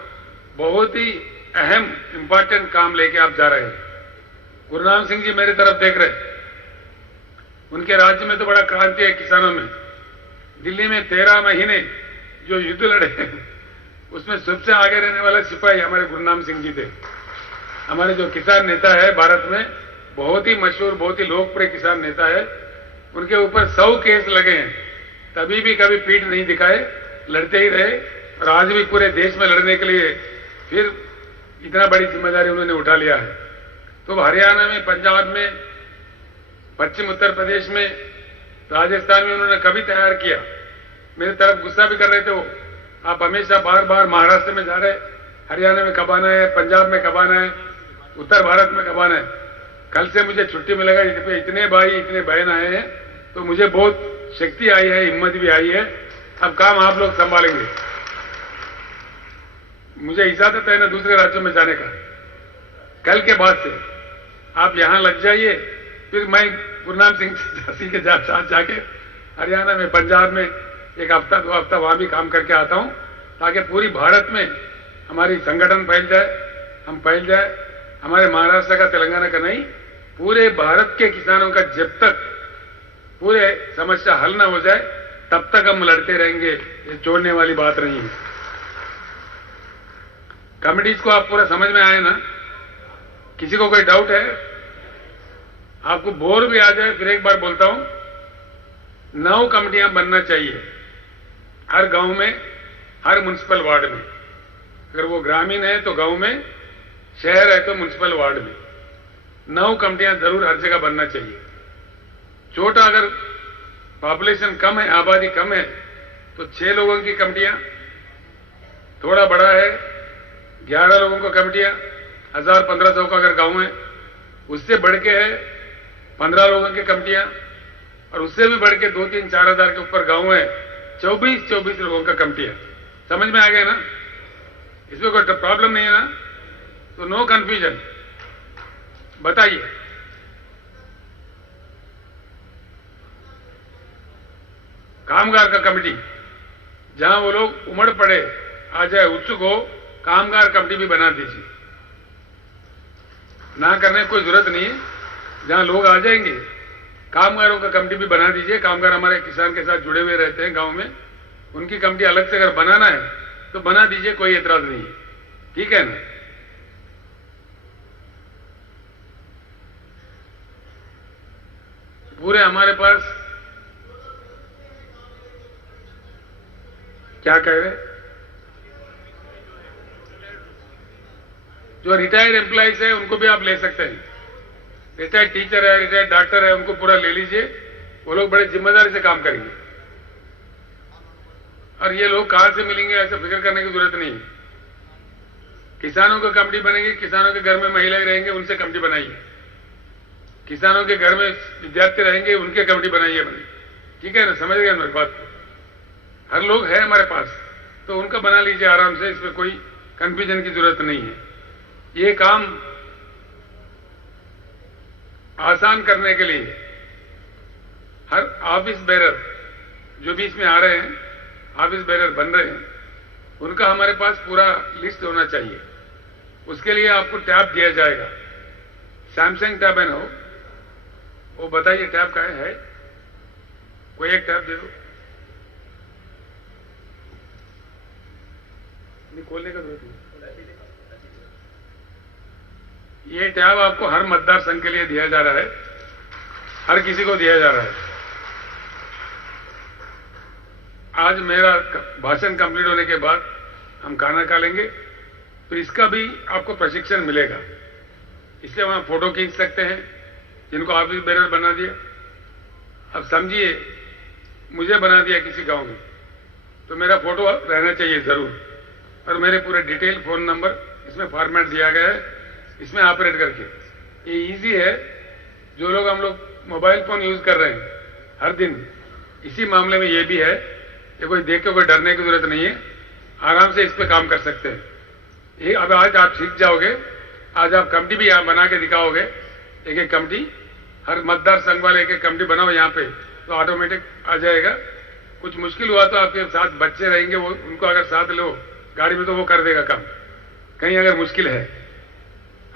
बहुत ही अहम इंपॉर्टेंट काम लेके आप जा रहे हैं। गुरुनाम सिंह जी मेरी तरफ देख रहे हैं, उनके राज्य में तो बड़ा क्रांति है किसानों में। दिल्ली में 13 महीने जो युद्ध लड़े, उसमें सबसे आगे रहने वाला सिपाही हमारे गुरुनाम सिंह जी थे। हमारे जो किसान नेता है भारत में, बहुत ही मशहूर, बहुत ही लोकप्रिय किसान नेता है, उनके ऊपर 100 केस लगे हैं, तभी भी कभी पीठ नहीं दिखाए, लड़ते ही रहे। और आज भी पूरे देश में लड़ने के लिए फिर इतना बड़ी जिम्मेदारी उन्होंने उठा लिया है। तो हरियाणा में, पंजाब में, पश्चिम उत्तर प्रदेश में, राजस्थान में उन्होंने कभी तैयार किया। मेरे तरफ गुस्सा भी कर रहे थे वो, आप हमेशा बार बार महाराष्ट्र में जा रहे, हरियाणा में कब आना है, पंजाब में कब आना है, उत्तर भारत में कब आना है। कल से मुझे छुट्टी मिलेगा, इतने भाई इतने बहन आए हैं, तो मुझे बहुत शक्ति आई है, हिम्मत भी आई है। अब काम आप लोग संभालेंगे। मुझे इजाजत है ना दूसरे राज्यों में जाने का, कल के बाद से आप यहां लग जाइए, फिर मैं गुरुनाम सिंह झांसी के साथ जाके हरियाणा में, पंजाब में 1 हफ्ता 2 हफ्ता वहां भी काम करके आता हूं, ताकि पूरी भारत में हमारी संगठन फैल जाए, हम फैल जाए। हमारे महाराष्ट्र का, तेलंगाना का नहीं, पूरे भारत के किसानों का जब तक पूरे समस्या हल ना हो जाए, तब तक हम लड़ते रहेंगे। ये छोड़ने वाली बात नहीं है। कमिटीज को आप पूरा समझ में आए ना? किसी को कोई डाउट है? आपको बोर भी आ जाए, फिर एक बार बोलता हूं, 9 कमिटियां बनना चाहिए हर गांव में, हर म्युनिसिपल वार्ड में। अगर वो ग्रामीण है तो गांव में, शहर है तो म्युनिसिपल वार्ड में 9 कमिटियां जरूर हर जगह बनना चाहिए। छोटा अगर पॉपुलेशन कम है, आबादी कम है, तो 6 लोगों की कमिटियां, थोड़ा बड़ा है 11 लोगों को कमिटियां, 1000-1500 का अगर गांव है, उससे बढ़ के है 15 लोगों की कमिटियां, और उससे भी बढ़ के 2-3-4 हजार के ऊपर गांव है, 24 लोगों का कमिटियां। समझ में आ गया ना? इसमें कोई प्रॉब्लम नहीं है ना? तो नो कंफ्यूजन। बताइए, कामगार का कमिटी, जहां वो लोग उमड़ पड़े, आ जाए, उत्सुक हो, कामगार कमिटी भी बना दीजिए। ना करने की कोई जरूरत नहीं है, जहां लोग आ जाएंगे, कामगारों का कमिटी भी बना दीजिए। कामगार हमारे किसान के साथ जुड़े हुए रहते हैं गांव में, उनकी कमिटी अलग से अगर बनाना है तो बना दीजिए, कोई एतराज नहीं है। ठीक है ना? पूरे हमारे पास क्या कह रहे? जो रिटायर्ड एम्प्लॉइज है उनको भी आप ले सकते हैं। रिटायर्ड टीचर है, रिटायर्ड डॉक्टर है, उनको पूरा ले लीजिए। वो लोग बड़े जिम्मेदारी से काम करेंगे। और ये लोग कहां से मिलेंगे ऐसा फिक्र करने की जरूरत नहीं है। किसानों को कमेटी बनेगी, किसानों के घर में महिलाएं रहेंगे, उनसे कमेटी बनाइए। किसानों के घर में विद्यार्थी रहेंगे, उनके कमेटी बनाइए बने। ठीक है ना, समझ गए मेरी बात को? हर लोग है हमारे पास, तो उनका बना लीजिए आराम से। इसमें कोई कंफ्यूजन की जरूरत नहीं है। ये काम आसान करने के लिए हर ऑफिस बेरर जो भी इसमें आ रहे हैं, ऑफिस बेरर बन रहे हैं, उनका हमारे पास पूरा लिस्ट होना चाहिए। उसके लिए आपको टैब दिया जाएगा। सैमसंग टैब है ना वो बताइए टैब का है? कोई एक टैब दे दो। नहीं, खोलने का जरूरत नहीं। ये टैब आपको हर मतदार संघ के लिए दिया जा रहा है, हर किसी को दिया जा रहा है। आज मेरा भाषण कंप्लीट होने के बाद हम खाना खा लेंगे, तो इसका भी आपको प्रशिक्षण मिलेगा। इसलिए वहां फोटो खींच सकते हैं, जिनको ऑफिस बेरर बना दिया। अब समझिए, मुझे बना दिया किसी गांव में, तो मेरा फोटो रहना चाहिए जरूर, और मेरे पूरे डिटेल फोन नंबर इसमें फॉर्मेट दिया गया है, इसमें ऑपरेट करके। ये इजी है। जो लोग हम लोग मोबाइल फोन यूज कर रहे हैं हर दिन, इसी मामले में ये भी है। ये कोई देख के कोई डरने की जरूरत नहीं है, आराम से इस पे काम कर सकते हैं। ये अब आज आप सीख जाओगे। आज आप कमेटी भी यहाँ बना के दिखाओगे, एक एक कमेटी, हर मतदार संघ वाले एक एक कमेटी बनाओ यहाँ पे, तो ऑटोमेटिक आ जाएगा। कुछ मुश्किल हुआ तो आपके साथ बच्चे रहेंगे, वो उनको अगर साथ लो गाड़ी में तो वो कर देगा काम। कहीं अगर मुश्किल है,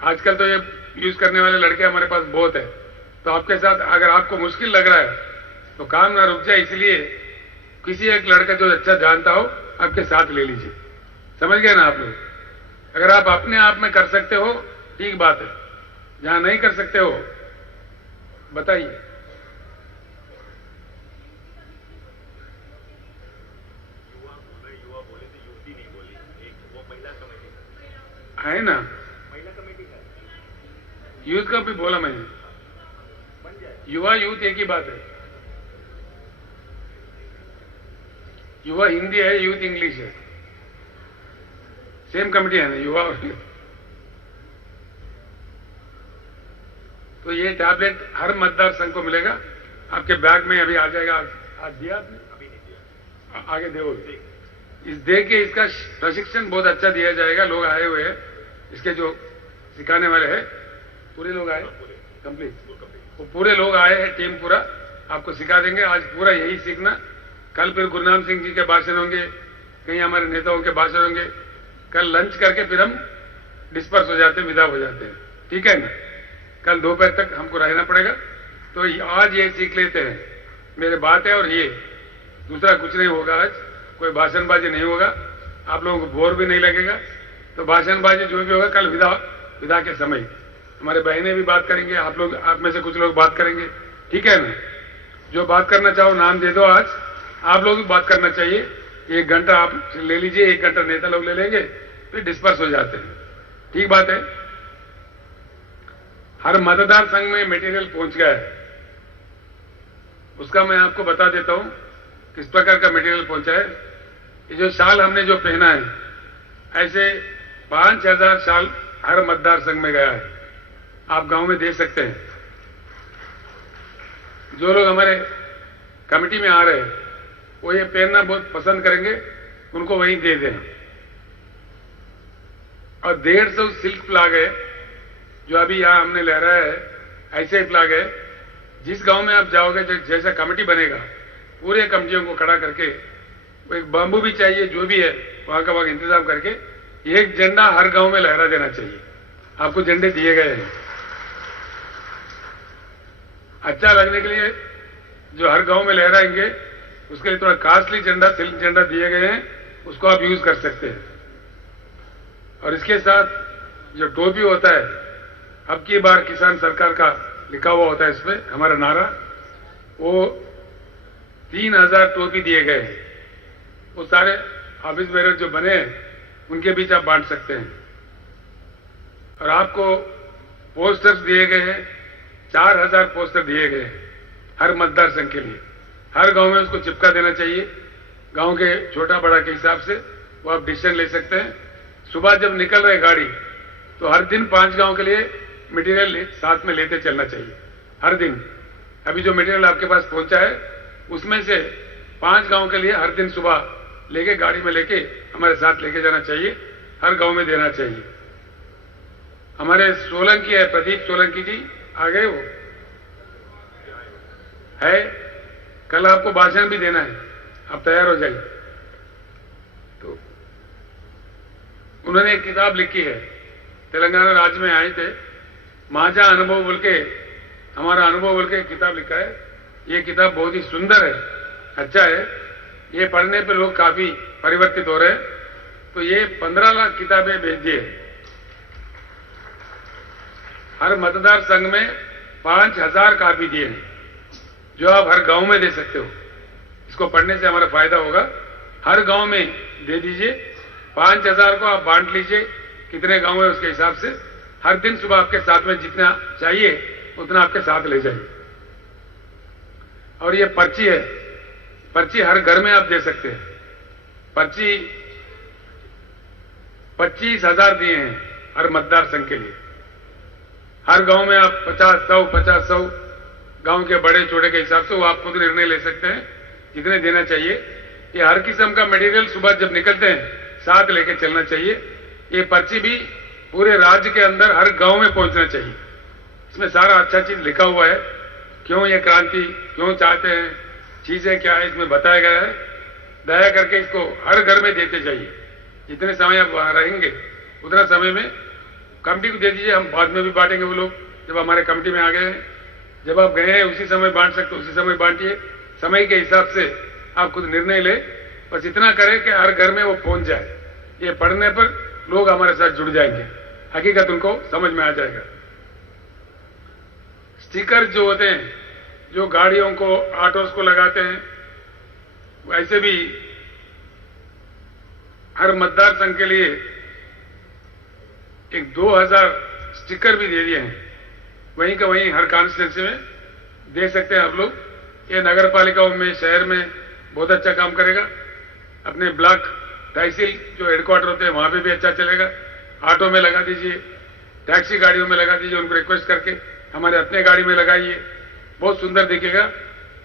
आजकल तो ये यूज करने वाले लड़के हमारे पास बहुत है, तो आपके साथ अगर आपको मुश्किल लग रहा है तो काम ना रुक जाए, इसलिए किसी एक लड़का जो अच्छा जानता हो आपके साथ ले लीजिए। समझ गए ना आप लोग? अगर आप अपने आप में कर सकते हो ठीक बात है, जहां नहीं कर सकते हो बताइए। है ना, यूथ का भी बोला मैंने। युवा यूथ एक ही बात है। युवा हिंदी है, यूथ इंग्लिश है, सेम कमेटी है ना, युवा और यूथ। तो ये टैबलेट हर मतदार संघ को मिलेगा, आपके बैग में अभी आ जाएगा। आज दिया आपने? अभी नहीं दिया, आगे दो। इस दे के इसका प्रशिक्षण बहुत अच्छा दिया जाएगा। लोग आए हुए हैं, इसके जो सिखाने वाले हैं, पूरे लोग आए, कंप्लीट वो पूरे लोग आए हैं, टीम पूरा आपको सिखा देंगे। आज पूरा यही सीखना। कल फिर गुरुनाम सिंह जी के भाषण होंगे, कहीं हमारे नेताओं के भाषण होंगे। कल लंच करके फिर हम डिस्पर्स हो जाते हैं, विदा हो जाते हैं। ठीक है ना? कल दोपहर तक हमको रहना पड़ेगा, तो आज ये सीख लेते हैं। मेरे बात है, और ये दूसरा कुछ नहीं होगा। आज कोई भाषणबाजी नहीं होगा, आप लोगों को बोर भी नहीं लगेगा। तो भाषणबाजी जो भी होगा कल विदा के समय हमारे बहनें भी बात करेंगे, आप लोग, आप में से कुछ लोग बात करेंगे। ठीक है ना? जो बात करना चाहो नाम दे दो। आज आप लोग भी बात करना चाहिए। 1 घंटा आप ले लीजिए, 1 घंटा नेता लोग ले लेंगे, फिर डिस्पर्स हो जाते हैं। ठीक बात है? हर मतदार संघ में मटेरियल पहुंच गया है, उसका मैं आपको बता देता हूं किस प्रकार का मटेरियल पहुंचा है। ये जो शाल हमने जो पहना है, ऐसे 5000 शाल हर मतदार संघ में गया है। आप गांव में दे सकते हैं। जो लोग हमारे कमेटी में आ रहे हैं वो ये पहनना बहुत पसंद करेंगे, उनको वहीं दे दें। और 150 सिल्क फ्लैग है जो अभी यहां हमने लहराया है, ऐसे ही फ्लैग है। जिस गांव में आप जाओगे, जैसा कमेटी बनेगा, पूरे कमेटियों को खड़ा करके, वो एक बाम्बू भी चाहिए, जो भी है वहां का वहां इंतजाम करके, एक झंडा हर गांव में लहरा देना चाहिए। आपको झंडे दिए गए हैं अच्छा लगने के लिए, जो हर गांव में लहराएंगे उसके लिए थोड़ा कॉस्टली झंडा, सिल्क झंडा दिए गए हैं, उसको आप यूज कर सकते हैं। और इसके साथ जो टोपी होता है, अब की बार किसान सरकार का लिखा हुआ होता है इसमें हमारा नारा, वो 3000 टोपी दिए गए हैं। वो सारे ऑफिस बेरर जो बने हैं उनके बीच आप बांट सकते हैं। और आपको पोस्टर्स दिए गए हैं, 4000 पोस्टर दिए गए हैं हर मतदार संघ के लिए। हर गांव में उसको चिपका देना चाहिए। गांव के छोटा बड़ा के हिसाब से वो आप डिसीजन ले सकते हैं। सुबह जब निकल रहे गाड़ी तो हर दिन 5 गांव के लिए मटेरियल साथ में लेते चलना चाहिए हर दिन। अभी जो मटेरियल आपके पास पहुंचा है उसमें से 5 गांव के लिए हर दिन सुबह लेके गाड़ी में लेके हमारे साथ लेके जाना चाहिए, हर गांव में देना चाहिए। हमारे सोलंकी है, प्रदीप सोलंकी जी आ गए, वो है, कल आपको भाषण भी देना है, आप तैयार हो जाइए। तो उन्होंने एक किताब लिखी है, तेलंगाना राज्य में आए थे, माझा अनुभव बोल के, हमारा अनुभव बोल के एक किताब लिखा है। ये किताब बहुत ही सुंदर है, अच्छा है, ये पढ़ने पे लोग काफी परिवर्तित हो रहे हैं। तो ये 15 लाख किताबें भेज दिए। हर मतदार संघ में 5000 कापी दिए हैं जो आप हर गांव में दे सकते हो। इसको पढ़ने से हमारा फायदा होगा। हर गांव में दे दीजिए, 5000 को आप बांट लीजिए, कितने गांव है उसके हिसाब से। हर दिन सुबह आपके साथ में जितना चाहिए उतना आपके साथ ले जाइए। और ये पर्ची है, पर्ची हर घर में आप दे सकते हैं। पर्ची 25,000 दिए हैं हर मतदार संघ के लिए। हर गांव में आप 50-100 गांव के बड़े छोटे के हिसाब से वो आप खुद निर्णय ले सकते हैं जितने देना चाहिए। ये हर किस्म का मटेरियल सुबह जब निकलते हैं साथ लेके चलना चाहिए। ये पर्ची भी पूरे राज्य के अंदर हर गांव में पहुंचना चाहिए। इसमें सारा अच्छा चीज लिखा हुआ है, क्यों ये क्रांति क्यों चाहते हैं, चीजें क्या है इसमें बताया गया है। दया करके इसको हर घर में देते जाइए। जितने समय आप वहां रहेंगे उतना समय में कमेटी को दे दीजिए, हम बाद में भी बांटेंगे। वो लोग जब हमारे कमेटी में आ गए हैं, जब आप गए हैं उसी समय बांट सकते, उसी समय बांटिए। समय के हिसाब से आप खुद निर्णय ले, बस इतना करें कि हर घर में वो पहुंच जाए। ये पढ़ने पर लोग हमारे साथ जुड़ जाएंगे, हकीकत उनको समझ में आ जाएगा। स्टिकर जो होते हैं, जो गाड़ियों को ऑटोस को लगाते हैं, वैसे भी हर मतदार संघ के लिए एक 2000 स्टिकर भी दे दिए हैं। वहीं का वहीं हर कॉन्स्टिट्यूंसी में दे सकते हैं आप लोग। ये नगर पालिकाओं में, शहर में बहुत अच्छा काम करेगा। अपने ब्लॉक तहसील जो हेडक्वार्टर होते हैं वहां पे भी अच्छा चलेगा। ऑटो में लगा दीजिए, टैक्सी गाड़ियों में लगा दीजिए, उनको रिक्वेस्ट करके हमारे अपने गाड़ी में लगाइए, बहुत सुंदर दिखेगा।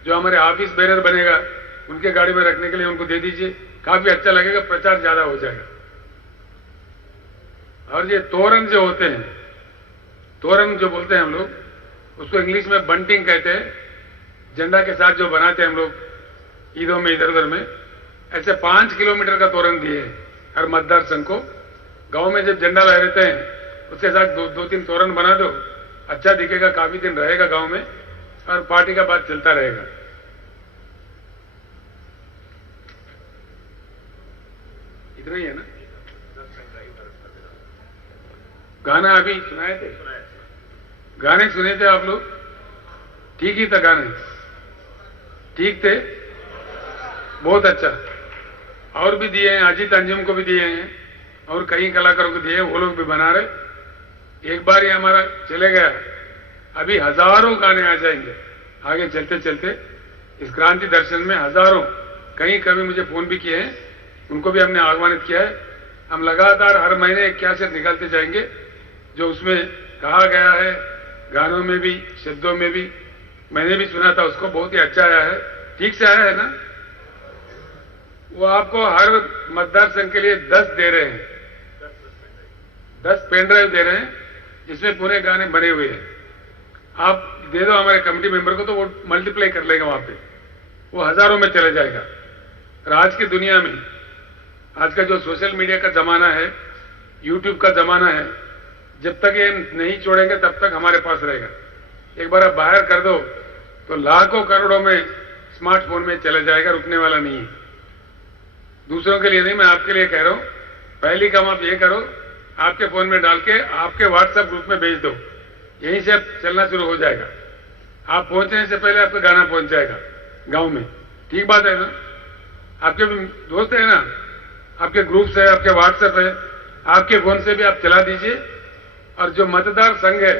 जो हमारे ऑफिस बेरर बनेगा उनके गाड़ी में रखने के लिए उनको दे दीजिए, काफी अच्छा लगेगा, प्रचार ज्यादा हो जाएगा। और ये तोरण जो होते हैं, तोरण जो बोलते हैं हम लोग, उसको इंग्लिश में बंटिंग कहते हैं। झंडा के साथ जो बनाते हैं हम लोग ईदों में, इधर उधर में, ऐसे 5 किलोमीटर का तोरण दिए हैं हर मतदार संघ को। गांव में जब झंडा लहराते हैं उसके साथ 2-3 तोरण बना दो, अच्छा दिखेगा, काफी दिन रहेगा गांव में और पार्टी का बात चलता रहेगा। इतना ही है ना। गाना अभी सुनाए थे, गाने सुने थे आप लोग, ठीक ही था, गाने ठीक थे, बहुत अच्छा। और भी दिए हैं, अजीत अंजुम को भी दिए हैं और कई कलाकारों को दिए हैं, वो लोग भी बना रहे। एक बार ये हमारा चले गया, अभी हजारों गाने आ जाएंगे आगे चलते चलते। इस क्रांति दर्शन में हजारों, कई कवि मुझे फोन भी किए हैं, उनको भी हमने आह्वानित किया है। हम लगातार हर महीने एक कैसेट निकालते जाएंगे जो उसमें कहा गया है, गानों में भी, शब्दों में भी। मैंने भी सुना था उसको, बहुत ही अच्छा आया है, ठीक से आया है ना। वो आपको हर मतदार संघ के लिए 10 दे रहे हैं, 10 पेन ड्राइव दे रहे हैं जिसमें पूरे गाने बने हुए हैं। आप दे दो हमारे कमेटी मेंबर को तो वो मल्टीप्लाई कर लेगा, वहां पे वो हजारों में चले जाएगा। और आज की दुनिया में, आज का जो सोशल मीडिया का जमाना है, यूट्यूब का जमाना है, जब तक ये नहीं छोड़ेंगे तब तक हमारे पास रहेगा। एक बार आप बाहर कर दो तो लाखों करोड़ों में स्मार्टफोन में चले जाएगा, रुकने वाला नहीं है। दूसरों के लिए नहीं, मैं आपके लिए कह रहा हूं। पहली काम आप ये करो, आपके फोन में डाल के आपके व्हाट्सएप ग्रुप में भेज दो, यहीं से चलना शुरू हो जाएगा। आप पहुंचने से पहले आपका गाना पहुंच जाएगा गांव में। ठीक बात है ना। आपके भी दोस्त है ना, आपके ग्रुप्स है, आपके व्हाट्सएप है, आपके फोन से भी आप चला दीजिए। और जो मतदार संघ है,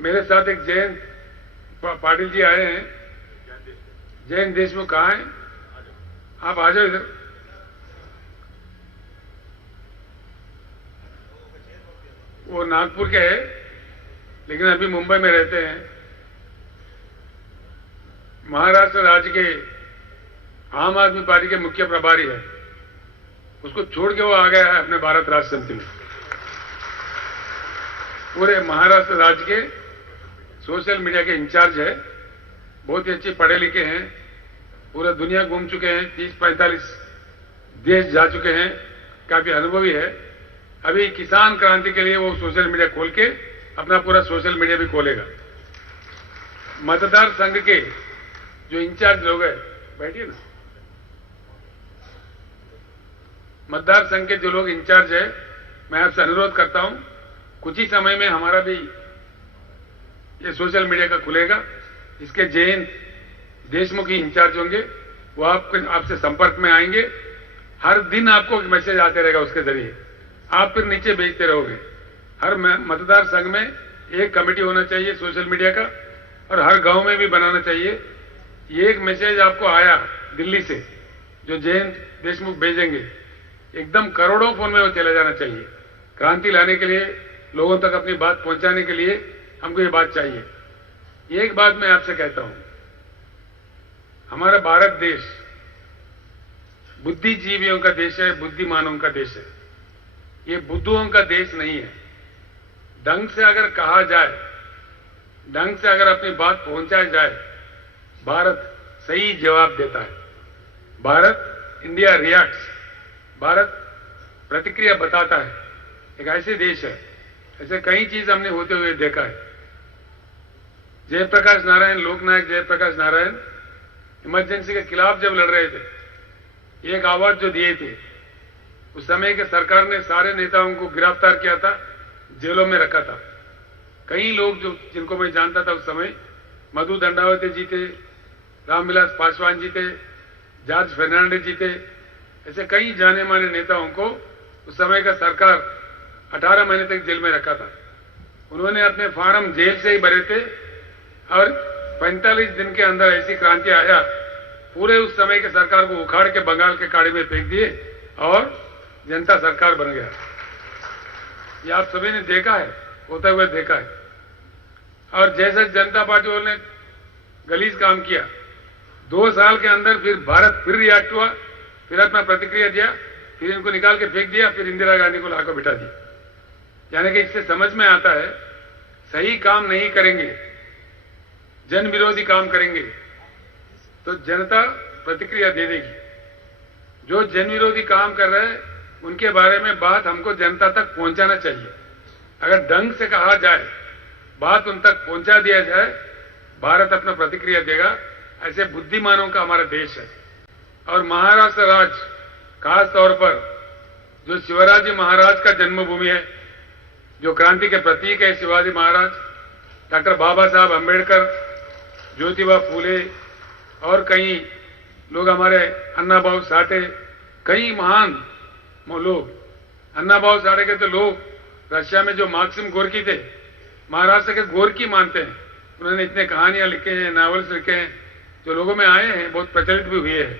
मेरे साथ एक जयंत पाटिल जी आए हैं। जयंत देशमुख कहाँ है? आप आ जाओ इधर। वो नागपुर के हैं लेकिन अभी मुंबई में रहते हैं। महाराष्ट्र राज्य के आम आदमी पार्टी के मुख्य प्रभारी है, उसको छोड़ के वो आ गया है अपने भारत राष्ट्र समिति में। पूरे महाराष्ट्र राज्य के सोशल मीडिया के इंचार्ज है, बहुत ही अच्छे पढ़े लिखे हैं, पूरा दुनिया घूम चुके हैं, 30-45 देश जा चुके हैं, काफी अनुभवी है। अभी किसान क्रांति के लिए वो सोशल मीडिया खोल के अपना पूरा सोशल मीडिया भी खोलेगा। मतदार संघ के जो इंचार्ज लोग हैं, बैठिए ना, मतदार संघ के जो लोग इंचार्ज है, मैं आपसे अनुरोध करता हूं कुछ ही समय में हमारा भी ये सोशल मीडिया का खुलेगा। इसके जयंत देशमुख ही इंचार्ज होंगे, वो आपसे संपर्क में आएंगे। हर दिन आपको मैसेज आते रहेगा उसके जरिए, आप फिर नीचे भेजते रहोगे। हर मतदार संघ में एक कमेटी होना चाहिए सोशल मीडिया का, और हर गांव में भी बनाना चाहिए। ये एक मैसेज आपको आया दिल्ली से जो जयंत देशमुख भेजेंगे, एकदम करोड़ों फोन में वो चले जाना चाहिए। क्रांति लाने के लिए, लोगों तक अपनी बात पहुंचाने के लिए हमको ये बात चाहिए। एक बात मैं आपसे कहता हूं, हमारा भारत देश बुद्धिजीवियों का देश है, बुद्धिमानों का देश है। ये बुद्धुओं का देश नहीं है। ढंग से अगर कहा जाए, ढंग से अगर अपनी बात पहुंचाई जाए, भारत सही जवाब देता है। भारत, इंडिया रिएक्ट्स, भारत प्रतिक्रिया बताता है। एक ऐसे देश है, ऐसे कई चीज हमने होते हुए देखा है। जयप्रकाश नारायण, लोकनायक जयप्रकाश नारायण इमरजेंसी के खिलाफ जब लड़ रहे थे, एक आवाज जो दिए थे, उस समय के सरकार ने सारे नेताओं को गिरफ्तार किया था, जेलों में रखा था। कई लोग जो जिनको मैं जानता था उस समय, मधु दंडावती जी थे, रामविलास पासवान जी थे, जॉर्ज फर्नांडिस जी थे, ऐसे कई जाने माने नेताओं को उस समय का सरकार 18 महीने तक जेल में रखा था। उन्होंने अपने फार्म जेल से ही भरे थे और 45 दिन के अंदर ऐसी क्रांति आया, पूरे उस समय के सरकार को उखाड़ के बंगाल के खाड़ी में फेंक दिए और जनता सरकार बन गया। ये आप सभी ने देखा है, होता हुआ देखा है। और जैसे जनता पार्टी वालों ने गलीज काम किया, 2 साल के अंदर फिर भारत फिर रिएक्ट हुआ, फिर अपना प्रतिक्रिया दिया, फिर इनको निकाल के फेंक दिया, फिर इंदिरा गांधी को लाकर बिठा दिया। यानी कि इससे समझ में आता है, सही काम नहीं करेंगे, जन विरोधी काम करेंगे तो जनता प्रतिक्रिया दे देगी। जो जन विरोधी काम कर रहे हैं उनके बारे में बात हमको जनता तक पहुंचाना चाहिए। अगर ढंग से कहा जाए, बात उन तक पहुंचा दिया जाए, भारत अपना प्रतिक्रिया देगा। ऐसे बुद्धिमानों का हमारा देश है। और महाराष्ट्र राज्य खास तौर पर जो शिवाजी महाराज का जन्मभूमि है, जो क्रांति के प्रतीक है, शिवाजी महाराज, डॉक्टर बाबा साहब अम्बेडकर, ज्योतिबा फूले और कई लोग, हमारे अन्ना भाऊ साठे, कई महान लोग। अन्ना भाऊ साठे के तो लोग रशिया में जो मार्क्सिम गोर्की थे, महाराष्ट्र के गोर्की मानते हैं। उन्होंने इतने कहानियां लिखे हैं, नॉवेल्स लिखे हैं, जो लोगों में आए हैं, बहुत प्रचलित भी हुए हैं।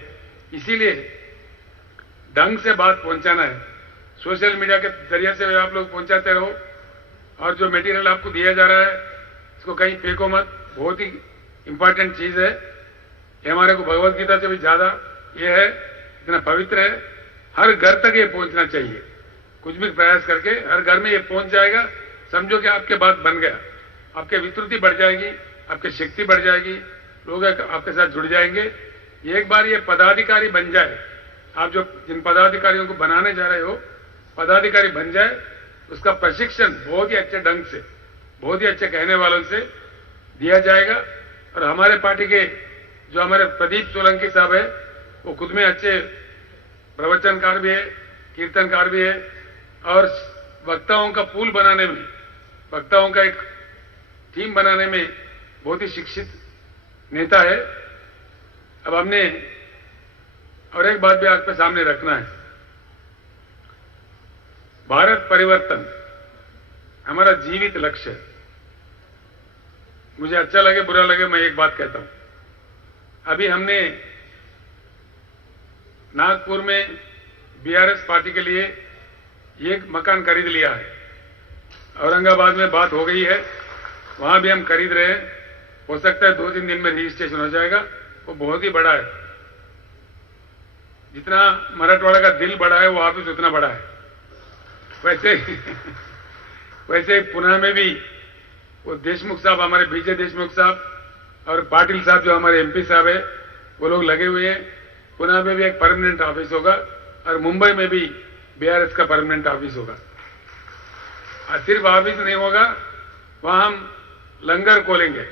इसीलिए ढंग से बात पहुंचाना है। सोशल मीडिया के जरिए से आप लोग पहुंचाते रहो, और जो मटेरियल आपको दिया जा रहा है इसको कहीं फेंको मत। बहुत ही इंपॉर्टेंट चीज है ये, हमारे को भगवत गीता से भी ज्यादा ये है, इतना पवित्र है। हर घर तक ये पहुंचना चाहिए। कुछ भी प्रयास करके हर घर में ये पहुंच जाएगा, समझो कि आपके बात बन गया, आपके विस्तृति बढ़ जाएगी, आपकी शक्ति बढ़ जाएगी, लोग आपके साथ जुड़ जाएंगे। एक बार ये पदाधिकारी बन जाए, आप जो जिन पदाधिकारियों को बनाने जा रहे हो, पदाधिकारी बन जाए, उसका प्रशिक्षण बहुत ही अच्छे ढंग से, बहुत ही अच्छे कहने वालों से दिया जाएगा। और हमारे पार्टी के जो हमारे प्रदीप सोलंकी साहब है, वो खुद में अच्छे प्रवचनकार भी है, कीर्तनकार भी है, और वक्ताओं का पूल बनाने में, वक्ताओं का एक टीम बनाने में बहुत ही शिक्षित नेता है। अब हमने और एक बात भी आपके सामने रखना है। भारत परिवर्तन हमारा जीवित लक्ष्य है। मुझे अच्छा लगे बुरा लगे, मैं एक बात कहता हूं। अभी हमने नागपुर में बीआरएस पार्टी के लिए एक मकान खरीद लिया है। औरंगाबाद में बात हो गई है, वहां भी हम खरीद रहे हैं। हो सकता है 2-3 दिन में रजिस्ट्रेशन हो जाएगा। वो बहुत ही बड़ा है। जितना मराठवाड़ा का दिल बड़ा है, वो ऑफिस उतना बड़ा है। वैसे पुणे में भी वो देशमुख साहब, हमारे विजय देशमुख साहब और पाटिल साहब जो हमारे एमपी साहब है, वो लोग लगे हुए हैं। पुणे में भी एक परमानेंट ऑफिस होगा और मुंबई में भी बीआरएस का परमानेंट ऑफिस होगा। और सिर्फ ऑफिस नहीं होगा, वहां हम लंगर खोलेंगे।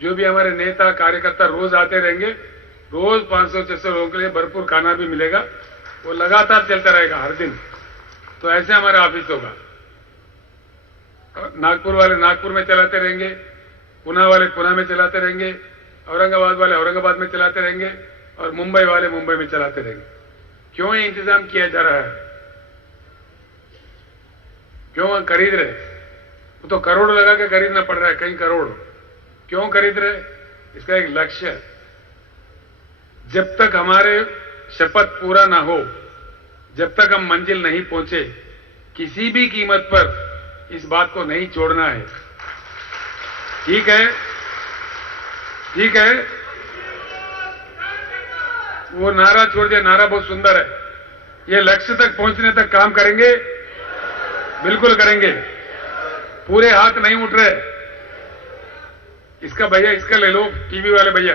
जो भी हमारे नेता कार्यकर्ता रोज आते रहेंगे, रोज 500-600 लोगों के लिए भरपूर खाना भी मिलेगा। वो लगातार चलता रहेगा हर दिन। तो ऐसे हमारा ऑफिस होगा। नागपुर वाले नागपुर में चलाते रहेंगे, पुणे वाले पुणे में चलाते रहेंगे, औरंगाबाद वाले औरंगाबाद में चलाते रहेंगे और मुंबई वाले मुंबई में चलाते रहेंगे। क्यों ये इंतजाम किया जा रहा है? क्यों खरीद रहे? वो तो करोड़ लगा के खरीदना पड़ रहा है, कई करोड़। क्यों खरीद रहे? इसका एक लक्ष्य है। जब तक हमारे शपथ पूरा ना हो, जब तक हम मंजिल नहीं पहुंचे, किसी भी कीमत पर इस बात को नहीं छोड़ना है। ठीक है? ठीक है? वो नारा छोड़ दिया। नारा बहुत सुंदर है। ये लक्ष्य तक पहुंचने तक काम करेंगे, बिल्कुल करेंगे। पूरे हाथ नहीं उठ रहे। इसका भैया, इसका ले लो, टीवी वाले भैया।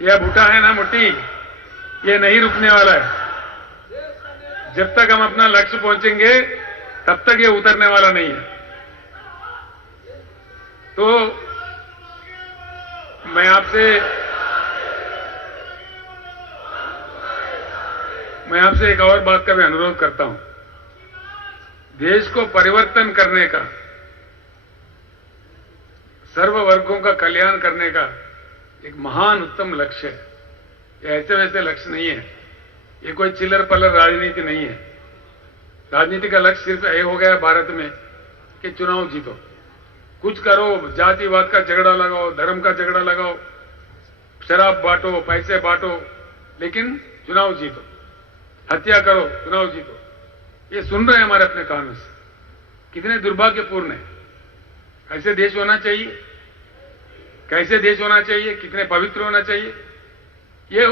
यह बूटा है ना मुट्ठी, ये नहीं रुकने वाला है। जब तक हम अपना लक्ष्य पहुंचेंगे, तब तक ये उतरने वाला नहीं है। तो मैं आपसे एक और बात का भी अनुरोध करता हूं। देश को परिवर्तन करने का, सर्व वर्गों का कल्याण करने का एक महान उत्तम लक्ष्य है। ये ऐसे वैसे लक्ष्य नहीं है। ये कोई चिल्लर पल्लर राजनीति नहीं है। राजनीति का लक्ष्य सिर्फ ये हो गया भारत में कि चुनाव जीतो, कुछ करो, जातिवाद का झगड़ा लगाओ, धर्म का झगड़ा लगाओ, शराब बांटो, पैसे बांटो, लेकिन चुनाव जीतो, हत्या करो, चुनाव जीतो। ये सुन रहे हैं हमारे अपने कानों से। कितने दुर्भाग्यपूर्ण है। ऐसे देश होना चाहिए? कैसे देश होना चाहिए? कितने पवित्र होना चाहिए? ये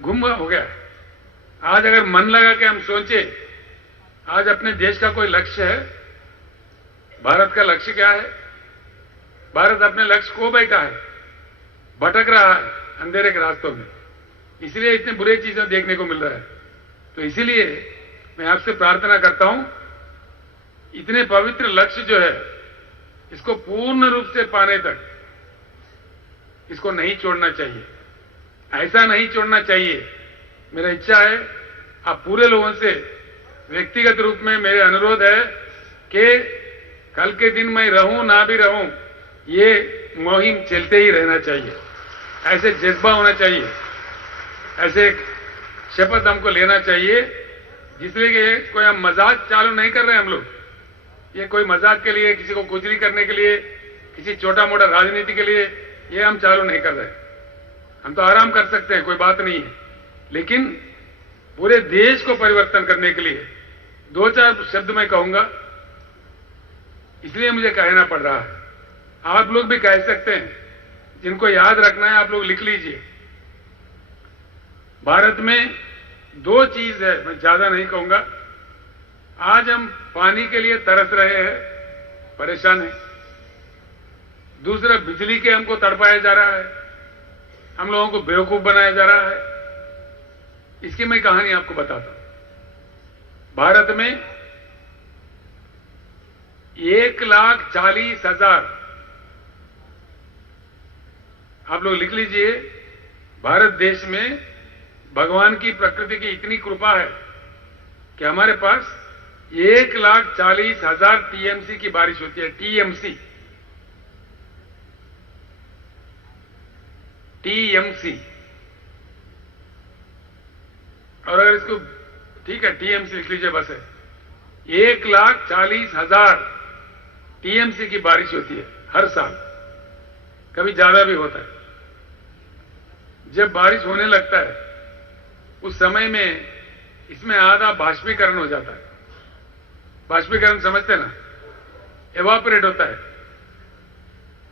गुम हो गया। आज अगर मन लगा के हम सोचे, आज अपने देश का कोई लक्ष्य है? भारत का लक्ष्य क्या है? भारत अपने लक्ष्य को बैठा है, भटक रहा है अंधेरे के रास्तों में। इसलिए इतने बुरे चीजें देखने को मिल रहा है। तो इसीलिए मैं आपसे प्रार्थना करता हूं, इतने पवित्र लक्ष्य जो है, इसको पूर्ण रूप से पाने तक इसको नहीं छोड़ना चाहिए। ऐसा नहीं छोड़ना चाहिए। मेरा इच्छा है, आप पूरे लोगों से व्यक्तिगत रूप में मेरे अनुरोध है कि कल के दिन मैं रहूं ना भी रहूं, ये मुहिम चलते ही रहना चाहिए। ऐसे जज्बा होना चाहिए, ऐसे एक शपथ हमको लेना चाहिए, जिसलिए कि कोई हम मजाक चालू नहीं कर रहे हम लोग। ये कोई मजाक के लिए, किसी को कुचली करने के लिए, किसी छोटा मोटा राजनीति के लिए ये हम चालू नहीं कर रहे। हम तो आराम कर सकते हैं, कोई बात नहीं है। लेकिन पूरे देश को परिवर्तन करने के लिए 2-4 शब्द मैं कहूंगा, इसलिए मुझे कहना पड़ रहा है। आप लोग भी कह सकते हैं, जिनको याद रखना है आप लोग लिख लीजिए। भारत में 2 चीज है, मैं ज्यादा नहीं कहूंगा। आज हम पानी के लिए तरस रहे हैं, परेशान हैं। दूसरा, बिजली के हमको तड़पाया जा रहा है, हम लोगों को बेवकूफ बनाया जा रहा है। इसकी मैं कहानी आपको बताता हूं। भारत में 1,40,000, आप लोग लिख लीजिए, भारत देश में भगवान की, प्रकृति की इतनी कृपा है कि हमारे पास 1,40,000 टीएमसी की बारिश होती है। TMC, TMC. और अगर इसको ठीक है, टीएमसी लिख लीजिए बस है। 1,40,000 टीएमसी की बारिश होती है हर साल, कभी ज्यादा भी होता है। जब बारिश होने लगता है उस समय में इसमें आधा बाष्पीकरण हो जाता है। बाष्पीकरण समझते ना, एवापोरेट होता है,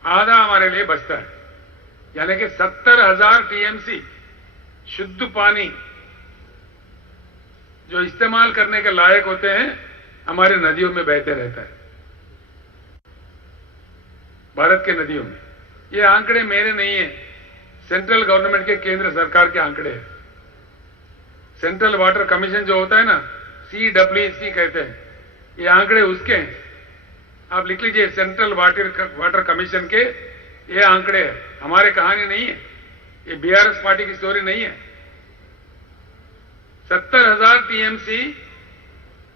आधा हमारे लिए बचता है। यानी कि 70,000 टीएमसी शुद्ध पानी जो इस्तेमाल करने के लायक होते हैं हमारे नदियों में बहते रहता है, भारत के नदियों में। ये आंकड़े मेरे नहीं है, सेंट्रल गवर्नमेंट के, केंद्र सरकार के आंकड़े हैं। सेंट्रल वाटर कमीशन जो होता है ना, CWC कहते हैं, ये आंकड़े उसके हैं। आप लिख लीजिए, सेंट्रल वाटर कमीशन के ये आंकड़े हैं, हमारे कहानी नहीं है, ये बीआरएस पार्टी की स्टोरी नहीं है। 70,000 टीएमसी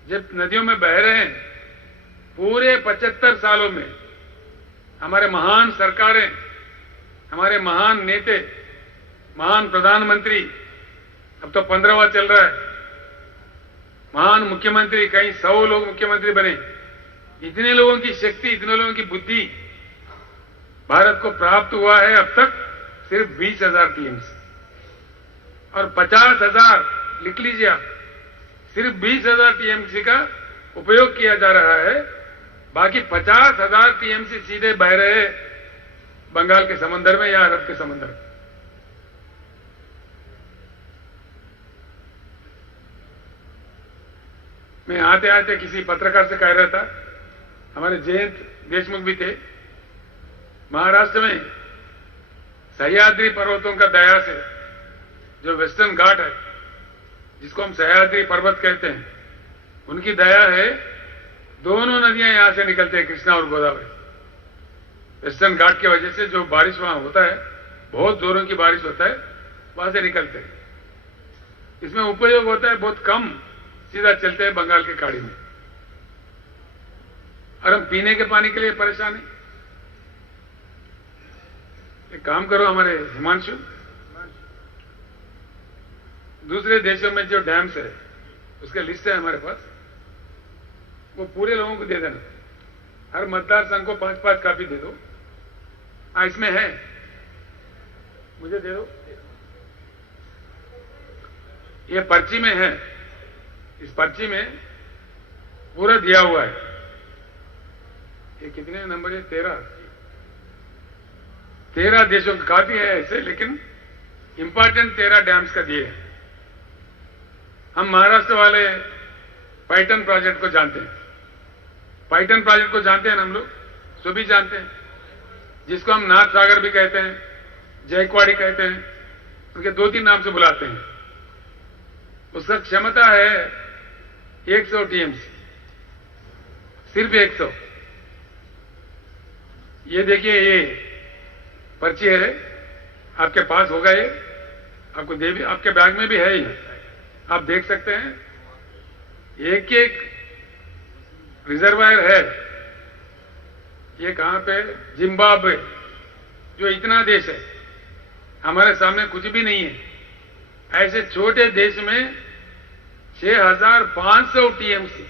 जब नदियों में बह रहे हैं, पूरे 75 सालों में हमारे महान सरकारें, हमारे महान नेता, महान प्रधानमंत्री, अब तो 15वां चल रहा है, महान मुख्यमंत्री, कई 100 लोग मुख्यमंत्री बने। इतने लोगों की शक्ति, इतने लोगों की बुद्धि भारत को प्राप्त हुआ है अब तक सिर्फ 20,000 टीएमसी, और 50,000 लिख लीजिए आप, सिर्फ 20,000 टीएमसी का उपयोग किया जा रहा है। बाकी 50,000 टीएमसी सीधे बह रहे हैं बंगाल के समंदर में या अरब के समंदर में। मैं आते आते किसी पत्रकार से कह रहा था, हमारे जयंत देशमुख भी थे, महाराष्ट्र में सह्याद्री पर्वतों का दया से, जो वेस्टर्न घाट है जिसको हम सह्याद्री पर्वत कहते हैं, उनकी दया है, दोनों नदियां यहां से निकलते हैं, कृष्णा और गोदावरी। वेस्टर्न घाट की वजह से जो बारिश वहां होता है, बहुत जोरों की बारिश होता है, वहां से निकलते हैं। इसमें उपयोग होता है बहुत कम, सीधा चलते हैं बंगाल की खाड़ी में, और हम पीने के पानी के लिए परेशान हैं। एक काम करो हमारे हिमांशु, दूसरे देशों में जो डैम्स है उसका लिस्ट है हमारे पास, वो पूरे लोगों को दे देना, हर मतदार संघ को 5-5 कॉपी दे दो। हाँ, इसमें है, मुझे दे दो, ये पर्ची में है, इस पर्ची में पूरा दिया हुआ है। ये कितने नंबर है? 13 देशों की कॉपी है ऐसे, लेकिन इंपॉर्टेंट 13 डैम्स का दिए हैं। हम महाराष्ट्र वाले पाइटन प्रोजेक्ट को जानते हैं, पाइटन प्रोजेक्ट को जानते हैं, हम लोग सभी जानते हैं, जिसको हम नाथ सागर भी कहते हैं, जयकवाड़ी कहते हैं, उनके 2-3 नाम से बुलाते हैं। उसका क्षमता है 100 टीएमसी, सिर्फ 100। ये देखिए, ये पर्ची है, आपके पास होगा, ये आपको दे भी, आपके बैग में भी है, ये आप देख सकते हैं। एक एक रिजर्वायर है। ये कहां पे? जिम्बाब्वे, जो इतना देश है, हमारे सामने कुछ भी नहीं है। ऐसे छोटे देश में 6,500 टीएमसी,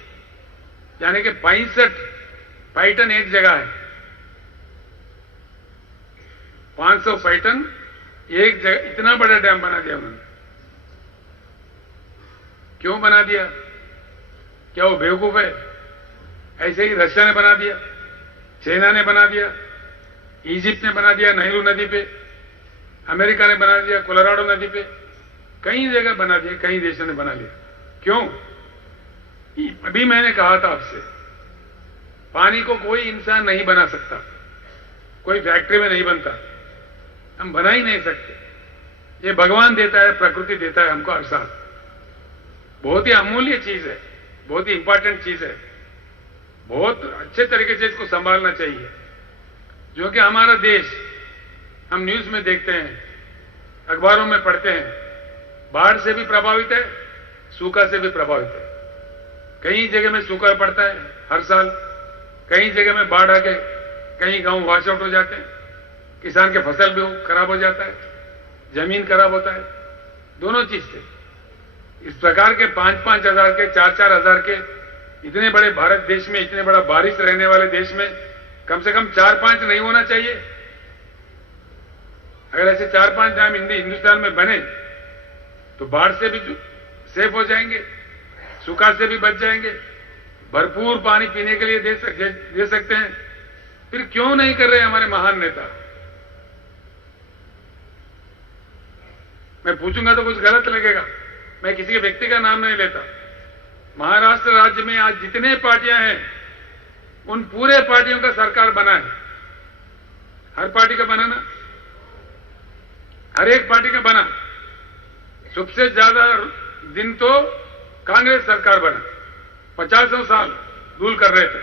यानी कि 65 पाइटन एक जगह है, 500 पाइटन एक जगह। इतना बड़ा डैम बना दिया उन्होंने। क्यों बना दिया? क्या वो बेवकूफ है? ऐसे ही रशिया ने बना दिया, चाइना ने बना दिया, इजिप्ट ने बना दिया नाइल नदी पे, अमेरिका ने बना दिया कोलोराडो नदी पे, कई जगह बना दिया, कई देशों ने बना लिया। क्यों? अभी मैंने कहा था आपसे, पानी को कोई इंसान नहीं बना सकता, कोई फैक्ट्री में नहीं बनता, हम बना ही नहीं सकते। ये भगवान देता है, प्रकृति देता है हमको हर साल। बहुत ही अमूल्य चीज है, बहुत ही इंपॉर्टेंट चीज है, बहुत अच्छे तरीके से इसको संभालना चाहिए। जो कि हमारा देश, हम न्यूज में देखते हैं, अखबारों में पढ़ते हैं, बाढ़ से भी प्रभावित है, सूखा से भी प्रभावित है। कई जगह में सूखा पड़ता है हर साल, कई जगह में बाढ़ आके कई गांव वॉश आउट हो जाते हैं, किसान के फसल भी खराब हो जाता है, जमीन खराब होता है, दोनों चीज से। इस प्रकार के 5-5 हजार के 4-4 हजार के इतने बड़े भारत देश में, इतने बड़ा बारिश रहने वाले देश में कम से कम 4-5 नहीं होना चाहिए? अगर ऐसे 4-5 डैम हिंदुस्तान में बने तो बाढ़ से भी सेफ हो जाएंगे, सूखा से भी बच जाएंगे, भरपूर पानी पीने के लिए दे सकते हैं। फिर क्यों नहीं कर रहे हमारे महान नेता? मैं पूछूंगा तो कुछ गलत लगेगा, मैं किसी के व्यक्ति का नाम नहीं लेता। महाराष्ट्र राज्य में आज जितने पार्टियां हैं उन पूरे पार्टियों का सरकार बना है। हर पार्टी का बना ना, हर एक पार्टी का बना। सबसे ज्यादा दिन तो कांग्रेस सरकार बना, 50 साल रूल कर रहे थे।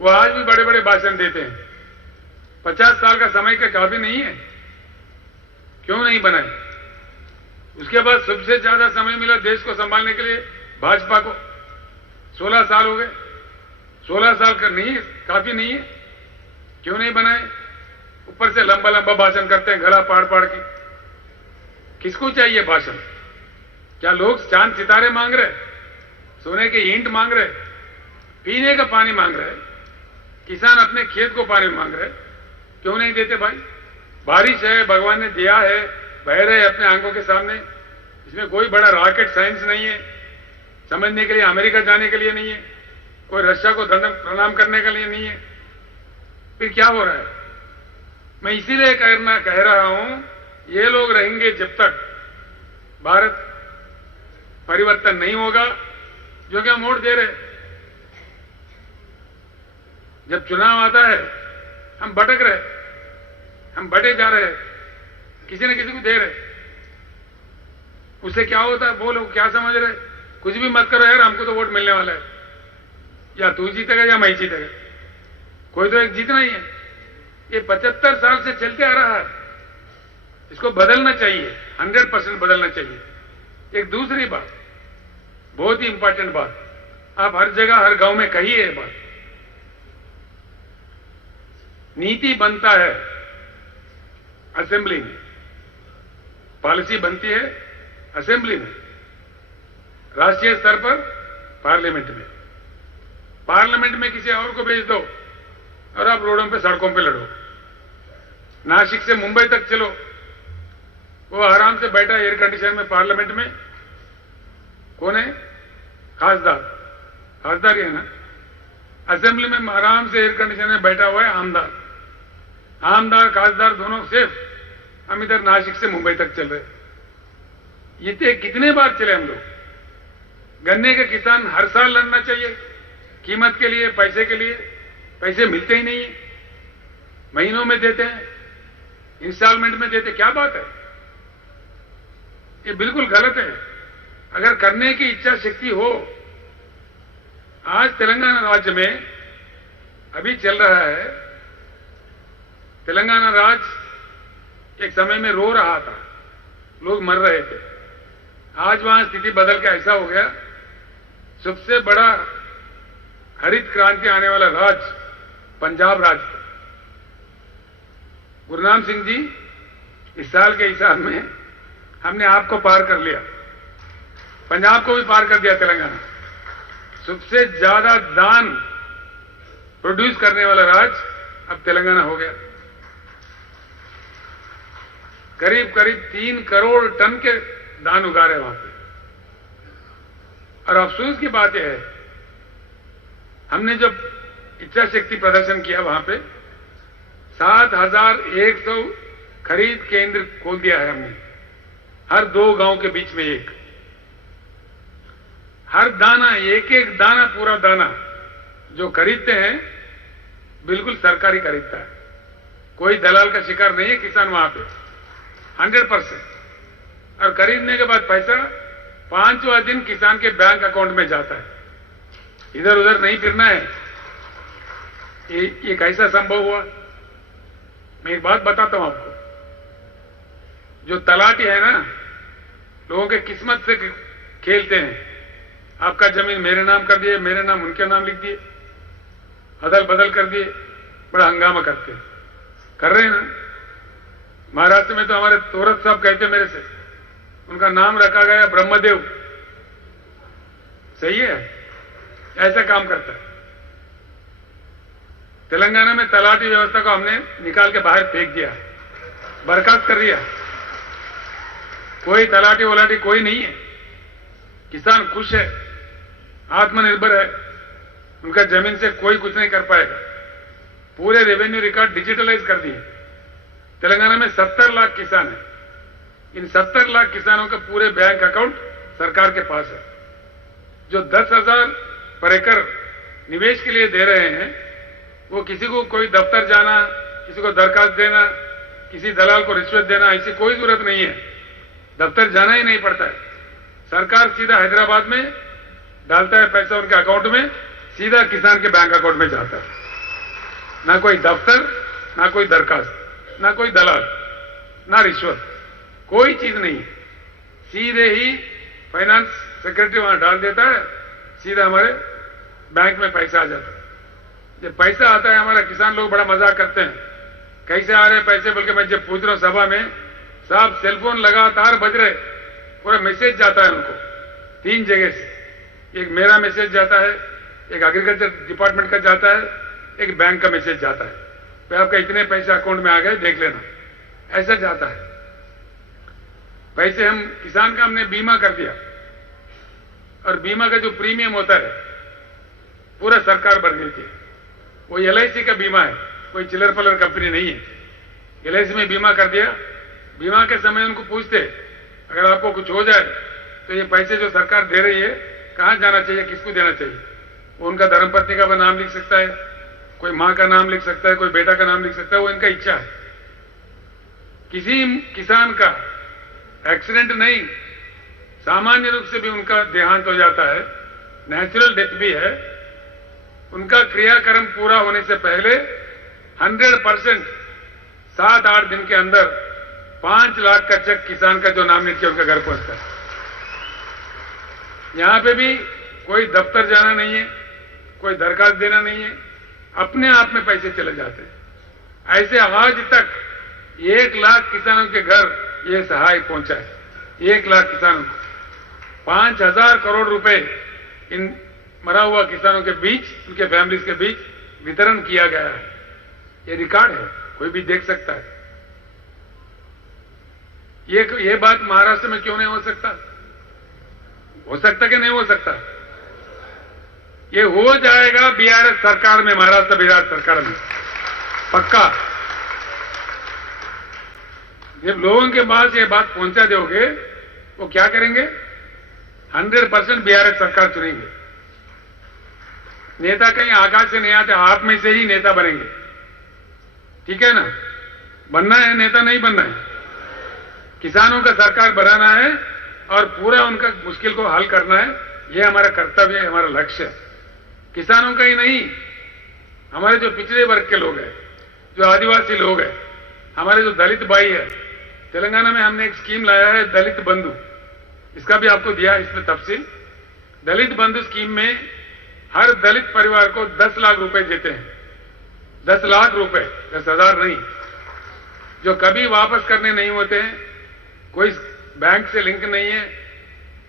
वो आज भी बड़े बड़े भाषण देते हैं। 50 साल का समय का काफी नहीं है? क्यों नहीं बनाए? उसके बाद सबसे ज्यादा समय मिला देश को संभालने के लिए भाजपा को, 16 साल हो गए। 16 साल का नहीं है, काफी नहीं है? क्यों नहीं बनाए? ऊपर से लंबा लंबा भाषण करते हैं, गला पाड़ पाड़ के। किसको चाहिए भाषण? क्या लोग चांद सितारे मांग रहे, सोने के ईंट मांग रहे, पीने का पानी मांग रहे, किसान अपने खेत को पानी मांग रहे? क्यों नहीं देते भाई? बारिश है, भगवान ने दिया है, बह रहे अपने आंखों के सामने। इसमें कोई बड़ा रॉकेट साइंस नहीं है, समझने के लिए अमेरिका जाने के लिए नहीं है, कोई रशिया को प्रणाम करने के लिए नहीं है। फिर क्या हो रहा है? मैं इसीलिए कह रहा हूं, ये लोग रहेंगे जब तक भारत परिवर्तन नहीं होगा। जो क्या मोड़ दे रहे, जब चुनाव आता है हम भटक रहे, हम बटे जा रहे, किसी न किसी को दे रहे। उससे क्या होता है? वो लोग क्या समझ रहे, कुछ भी मत करो यार, हमको तो वोट मिलने वाला है, या तू जीतेगा या मैं जीतेगा, कोई तो एक जीतना ही है। ये 75 साल से चलते आ रहा है, इसको बदलना चाहिए, 100% बदलना चाहिए। एक दूसरी बात, बहुत ही इंपॉर्टेंट बात, आप हर जगह हर गांव में कहिए ये बात। नीति बनता है असेंबली में, पॉलिसी बनती है असेंबली में, राष्ट्रीय स्तर पर पार्लियामेंट में। पार्लियामेंट में किसी और को भेज दो और आप रोडों पे, सड़कों पे लड़ो। नासिक से मुंबई तक चलो, वो आराम से बैठा एयर कंडीशन में पार्लियामेंट में। कौन है? खासदार, खासदार ही है ना। असेंबली में आराम से एयर कंडीशन में बैठा हुआ है आमदार, आमदार खासदार दोनों सेफ। हम इधर नासिक से मुंबई तक चल रहे। ये कितने बार चले हम लोग। गन्ने के किसान हर साल लड़ना चाहिए कीमत के लिए, पैसे के लिए। पैसे मिलते ही नहीं है, महीनों में देते हैं, इंस्टॉलमेंट में देते। क्या बात है? ये बिल्कुल गलत है। अगर करने की इच्छा शक्ति हो, आज तेलंगाना राज्य में अभी चल रहा है, तेलंगाना राज्य एक समय में रो रहा था, लोग मर रहे थे। आज वहां स्थिति बदल के ऐसा हो गया, सबसे बड़ा हरित क्रांति आने वाला राज्य पंजाब राज्य था। गुरुनाम सिंह जी, इस साल के हिसाब में हमने आपको पार कर लिया, पंजाब को भी पार कर दिया। तेलंगाना सबसे ज्यादा धान प्रोड्यूस करने वाला राज्य अब तेलंगाना हो गया। करीब करीब 3 करोड़ टन के धान उगा रहे वहां पे। और अफसोस की बात यह है, हमने जब इच्छा शक्ति प्रदर्शन किया वहां पे 7100 खरीद केंद्र खोल दिया है हमने, हर 2 गांव के बीच में एक। हर दाना, एक एक दाना, पूरा दाना जो खरीदते हैं बिल्कुल सरकारी खरीदता है, कोई दलाल का शिकार नहीं है किसान वहां पे, 100%। और खरीदने के बाद पैसा 5वां दिन किसान के बैंक अकाउंट में जाता है, इधर उधर नहीं फिरना है। ये कैसा संभव हुआ? मैं एक बात बताता हूं आपको, जो तलाटी है ना, लोगों के किस्मत से खेलते हैं। आपका जमीन मेरे नाम कर दिए, मेरे नाम उनके नाम लिख दिए, अदल बदल कर दिए, बड़ा हंगामा करते हैं, कर रहे हैं ना। महाराष्ट्र में तो हमारे तोरत साहब कहते मेरे से, उनका नाम रखा गया ब्रह्मदेव। सही है, ऐसा काम करता है। तेलंगाना में तलाटी व्यवस्था को हमने निकाल के बाहर फेंक दिया, बर्खास्त कर दिया। कोई तलाटी वलाटी कोई नहीं है। किसान खुश है, आत्मनिर्भर है, उनका जमीन से कोई कुछ नहीं कर पाएगा। पूरे रेवेन्यू रिकॉर्ड डिजिटलाइज कर दिए। तेलंगाना में 70 लाख किसान हैं। इन 70 लाख किसानों का पूरे बैंक अकाउंट सरकार के पास है। जो 10,000 पर एकड़ निवेश के लिए दे रहे हैं, वो किसी को कोई दफ्तर जाना, किसी को दरखास्त देना, किसी दलाल को रिश्वत देना, ऐसी कोई जरूरत नहीं है। दफ्तर जाना ही नहीं पड़ता है। सरकार सीधा हैदराबाद में डालता है पैसा उनके अकाउंट में, सीधा किसान के बैंक अकाउंट में जाता है। ना कोई दफ्तर, ना कोई दरखास्त, ना कोई दलाल, ना रिश्वत, कोई चीज नहीं। सीधे ही फाइनेंस सेक्रेटरी वहां डाल देता है, सीधा हमारे बैंक में पैसा आ जाता है। जब पैसा आता है, हमारा किसान लोग बड़ा मजाक करते हैं, कैसे आ रहे पैसे, बल्कि मैं जब पूछ रहा हूं सभा में, साहब सेलफोन लगातार बज रहे, पूरा मैसेज जाता है उनको 3 जगह से। एक मेरा मैसेज जाता है, एक एग्रीकल्चर डिपार्टमेंट का जाता है, एक बैंक का मैसेज जाता है, भाई आपका इतने पैसे अकाउंट में आ गए, देख लेना। ऐसा जाता है पैसे। हम किसान का हमने बीमा कर दिया, और बीमा का जो प्रीमियम होता है पूरा सरकार भर देती है। वो LIC का बीमा है, कोई चिल्लर पलर कंपनी नहीं है। LIC में बीमा कर दिया। बीमा के समय उनको पूछते, अगर आपको कुछ हो जाए तो ये पैसे जो सरकार दे रही है कहां जाना चाहिए, किसको देना चाहिए। वो उनका धर्मपत्नी का नाम लिख सकता है, कोई मां का नाम लिख सकता है, कोई बेटा का नाम लिख सकता है, वो इनका इच्छा है। किसी किसान का एक्सीडेंट नहीं, सामान्य रूप से भी उनका देहांत हो जाता है, नेचुरल डेथ भी है, उनका क्रियाक्रम पूरा होने से पहले 100% 7-8 दिन के अंदर 5 लाख का चेक किसान का जो नामित किया उनका घर पहुंचता है। यहां पे भी कोई दफ्तर जाना नहीं है, कोई दरखास्त देना नहीं है, अपने आप में पैसे चले जाते हैं। ऐसे आज तक 1 लाख किसानों के घर ये सहाय पहुंचा है। 1 लाख किसानों को 5,000 करोड़ रुपए इन मरा हुआ किसानों के बीच, उनके फैमिलीज के बीच वितरण किया गया है। ये रिकॉर्ड है, कोई भी देख सकता है। ये बात महाराष्ट्र में क्यों नहीं हो सकता? हो सकता कि नहीं हो सकता? ये हो जाएगा BRS सरकार में, महाराष्ट्र बिहार सरकार में, पक्का। जब लोगों के पास ये बात पहुंचा दोगे, वो क्या करेंगे? 100% BRS सरकार चुनेंगे। नेता कहीं आकाश से नहीं आते, आप में से ही नेता बनेंगे। ठीक है ना? बनना है नेता, नहीं बनना है। किसानों का सरकार बनाना है और पूरा उनका मुश्किल को हल करना है। ये हमारा कर्तव्य है, हमारा लक्ष्य है। किसानों का ही नहीं, हमारे जो पिछड़े वर्ग के लोग हैं, जो आदिवासी लोग हैं, हमारे जो दलित भाई है, तेलंगाना में हमने एक स्कीम लाया है, दलित बंधु। इसका भी आपको दिया इसमें तफसील। दलित बंधु स्कीम में हर दलित परिवार को 10 लाख रुपए देते हैं। 10 लाख रुपए, 10,000 नहीं, जो कभी वापस करने नहीं होते हैं, कोई बैंक से लिंक नहीं है,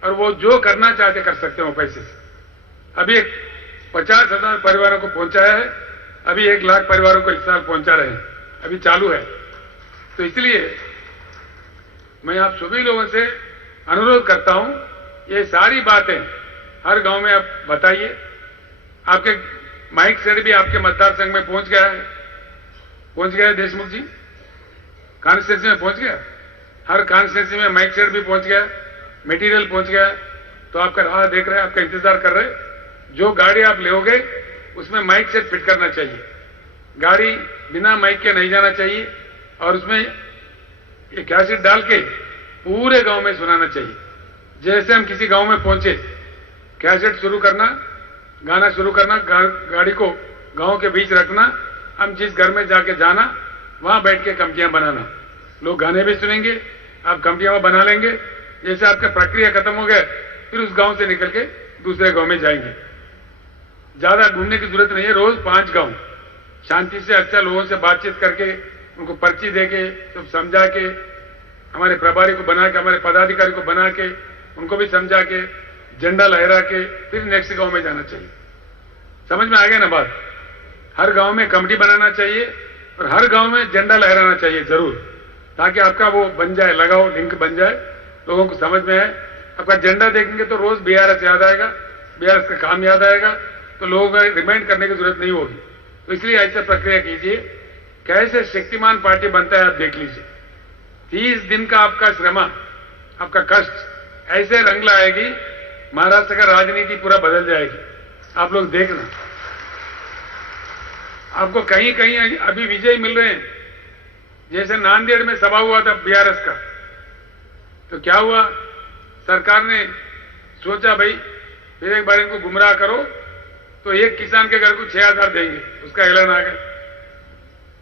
और वो जो करना चाहते कर सकते हो पैसे से। अभी 50,000 परिवारों को पहुंचाया है, अभी 1 लाख परिवारों को इस साल पहुंचा रहे हैं, अभी चालू है। तो इसलिए मैं आप सभी लोगों से अनुरोध करता हूं, ये सारी बातें हर गांव में आप बताइए। आपके माइक सेट भी आपके मतदार संघ में पहुंच गया है देशमुख जी, कॉन्स्टिट्यूंसी में पहुंच गया। हर कॉन्स्टिट्यूंसी में माइक सेट भी पहुंच गया, मटेरियल पहुंच गया। तो आपका राह देख रहे हैं, आपका इंतजार कर रहे हैं। जो गाड़ी आप लोगे उसमें माइक सेट फिट करना चाहिए। गाड़ी बिना माइक के नहीं जाना चाहिए, और उसमें एक कैसेट डाल के पूरे गांव में सुनाना चाहिए। जैसे हम किसी गांव में पहुंचे, कैसेट शुरू करना, गाना शुरू करना, गाड़ी को गांव के बीच रखना, हम जिस घर में जाके जाना, वहां बैठ के कमेटियां बनाना। लोग गाने भी सुनेंगे, आप कमेटियां बना लेंगे। जैसे आपका प्रक्रिया खत्म हो गया, फिर उस गांव से निकल के दूसरे गांव में जाएंगे। ज्यादा ढूंढने की जरूरत नहीं है। रोज 5 गांव शांति से अच्छा लोगों से बातचीत करके, उनको पर्ची देके, सब समझा के, हमारे प्रभारी को बना के, हमारे पदाधिकारी को बना के, उनको भी समझा के, झंडा लहरा के फिर नेक्स्ट गांव में जाना चाहिए। समझ में आ गया ना बात? हर गांव में कमेटी बनाना चाहिए और हर गांव में झंडा लहराना चाहिए जरूर, ताकि आपका वो बन जाए, लगाओ लिंक बन जाए, लोगों को समझ में आए। आपका झंडा देखेंगे तो रोज बीआरएस याद आएगा, बीआरएस का काम याद आएगा, तो लोगों को रिमाइंड करने की जरूरत नहीं होगी। तो इसलिए ऐसा प्रक्रिया कीजिए। कैसे शक्तिमान पार्टी बनता है आप देख लीजिए। 30 दिन का आपका श्रम, आपका कष्ट ऐसे रंग लाएगी, महाराष्ट्र का राजनीति पूरा बदल जाएगी। आप लोग देखना, आपको कहीं कहीं अभी विजय मिल रहे हैं। जैसे नांदेड़ में सभा हुआ था बीआरएस का, तो क्या हुआ, सरकार ने सोचा भाई फिर एक बार इनको गुमराह करो, तो एक किसान के घर को 6,000 देंगे, उसका ऐलान आ गया।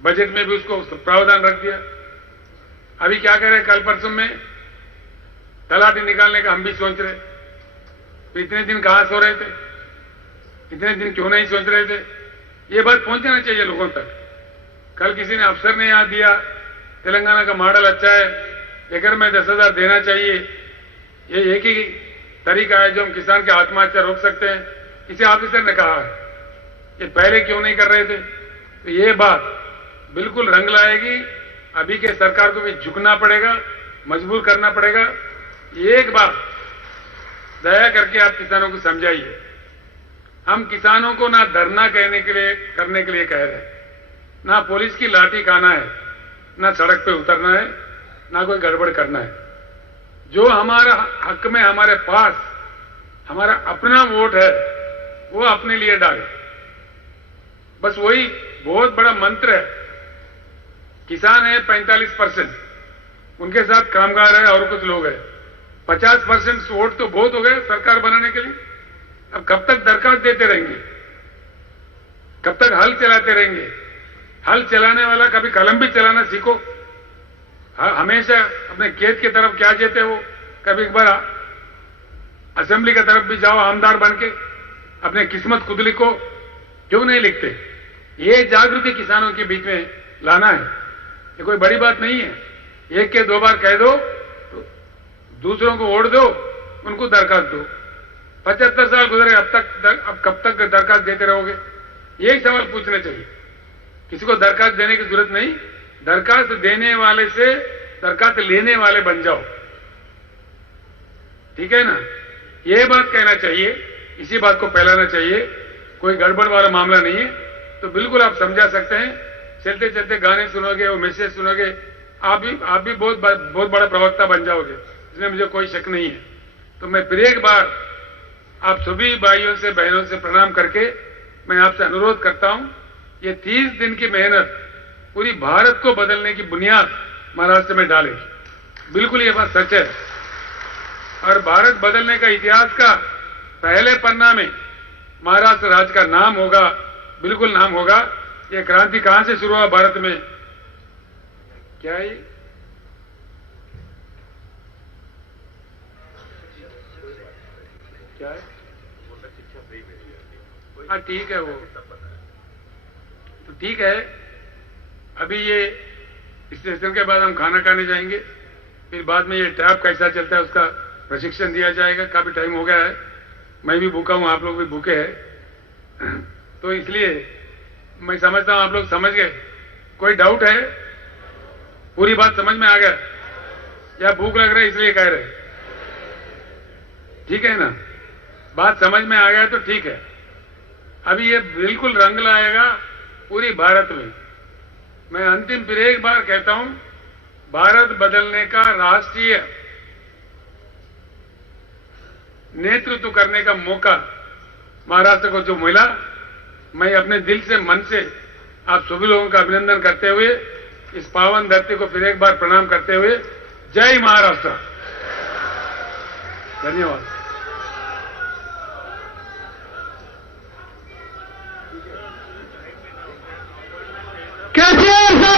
बजट में भी उसको प्रावधान रख दिया। अभी क्या कह रहे हैं, कल परसों में तलाटी निकालने का हम भी सोच रहे। तो इतने दिन कहां सो रहे थे, इतने दिन क्यों नहीं सोच रहे थे? ये बात पहुंचना चाहिए लोगों तक। कल किसी ने अफसर ने याद दिया, तेलंगाना का मॉडल अच्छा है, एकड़ में 10,000 देना चाहिए। ये एक ही तरीका है जो हम किसान की आत्महत्या रोक सकते हैं, किसी ऑफिसर ने कहा है। ये पहले क्यों नहीं कर रहे थे? तो ये बात बिल्कुल रंग लाएगी। अभी के सरकार को भी झुकना पड़ेगा, मजबूर करना पड़ेगा। एक बात दया करके आप किसानों को समझाइए, हम किसानों को ना धरना करने के लिए कह रहे हैं, ना पुलिस की लाठी खाना है, ना सड़क पे उतरना है, ना कोई गड़बड़ करना है। जो हमारा हक में हमारे पास हमारा अपना वोट है, वो अपने लिए डाले। बस वही बहुत बड़ा मंत्र है। किसान है 45%, उनके साथ कामगार है और कुछ लोग हैं। 50% वोट तो बहुत हो गए सरकार बनाने के लिए। अब कब तक दरखास्त देते रहेंगे, कब तक हल चलाते रहेंगे? हल चलाने वाला कभी कलम भी चलाना सीखो। हमेशा अपने खेत की तरफ क्या जेते हो, कभी एक बार असेंबली की तरफ भी जाओ, आमदार बन के अपने किस्मत खुद लिखो। क्यों नहीं लिखते? ये जागृति किसानों के बीच में लाना है, ये कोई बड़ी बात नहीं है। एक के 2 बार कह दो, तो दूसरों को वोट दो, उनको दरखास्त दो। 75 साल गुजरे, अब कब तक दरखास्त देते रहोगे? यही सवाल पूछने चाहिए। किसी को दरखास्त देने की जरूरत नहीं, दरखास्त देने वाले से दरखास्त लेने वाले बन जाओ, ठीक है ना? ये बात कहना चाहिए, इसी बात को फैलाना चाहिए। कोई गड़बड़ वाला मामला नहीं है। तो बिल्कुल आप समझा सकते हैं। चलते चलते गाने सुनोगे, वो मैसेज सुनोगे, आप भी बहुत बड़ा प्रवक्ता बन जाओगे, इसमें मुझे कोई शक नहीं है। तो मैं फिर एक बार आप सभी भाइयों से, बहनों से प्रणाम करके मैं आपसे अनुरोध करता हूं, ये 30 दिन की मेहनत पूरी भारत को बदलने की बुनियाद महाराष्ट्र में डालेगी। बिल्कुल ये बात सच है। और भारत बदलने का इतिहास का पहले पन्ना में महाराष्ट्र राज्य का नाम होगा, बिल्कुल नाम होगा। ये क्रांति कहां से शुरू हुआ भारत में? क्या है? क्या है? हाँ ठीक है, वो तो ठीक है। अभी ये स्टेशन के बाद हम खाना खाने जाएंगे, फिर बाद में ये टैप कैसा चलता है उसका प्रशिक्षण दिया जाएगा। काफी टाइम हो गया है, मैं भी भूखा हूं, आप लोग भी भूखे हैं। तो इसलिए मैं समझता हूं आप लोग समझ गए। कोई डाउट है? पूरी बात समझ में आ गया या भूख लग रहा है इसलिए कह रहे? ठीक है ना? बात समझ में आ गया तो ठीक है। अभी ये बिल्कुल रंग लाएगा पूरी भारत में। मैं अंतिम फिर एक बार कहता हूं, भारत बदलने का राष्ट्रीय नेतृत्व करने का मौका महाराष्ट्र को जो मिला, मैं अपने दिल से, मन से आप सभी लोगों का अभिनंदन करते हुए, इस पावन धरती को फिर एक बार प्रणाम करते हुए, जय महाराष्ट्र। धन्यवाद।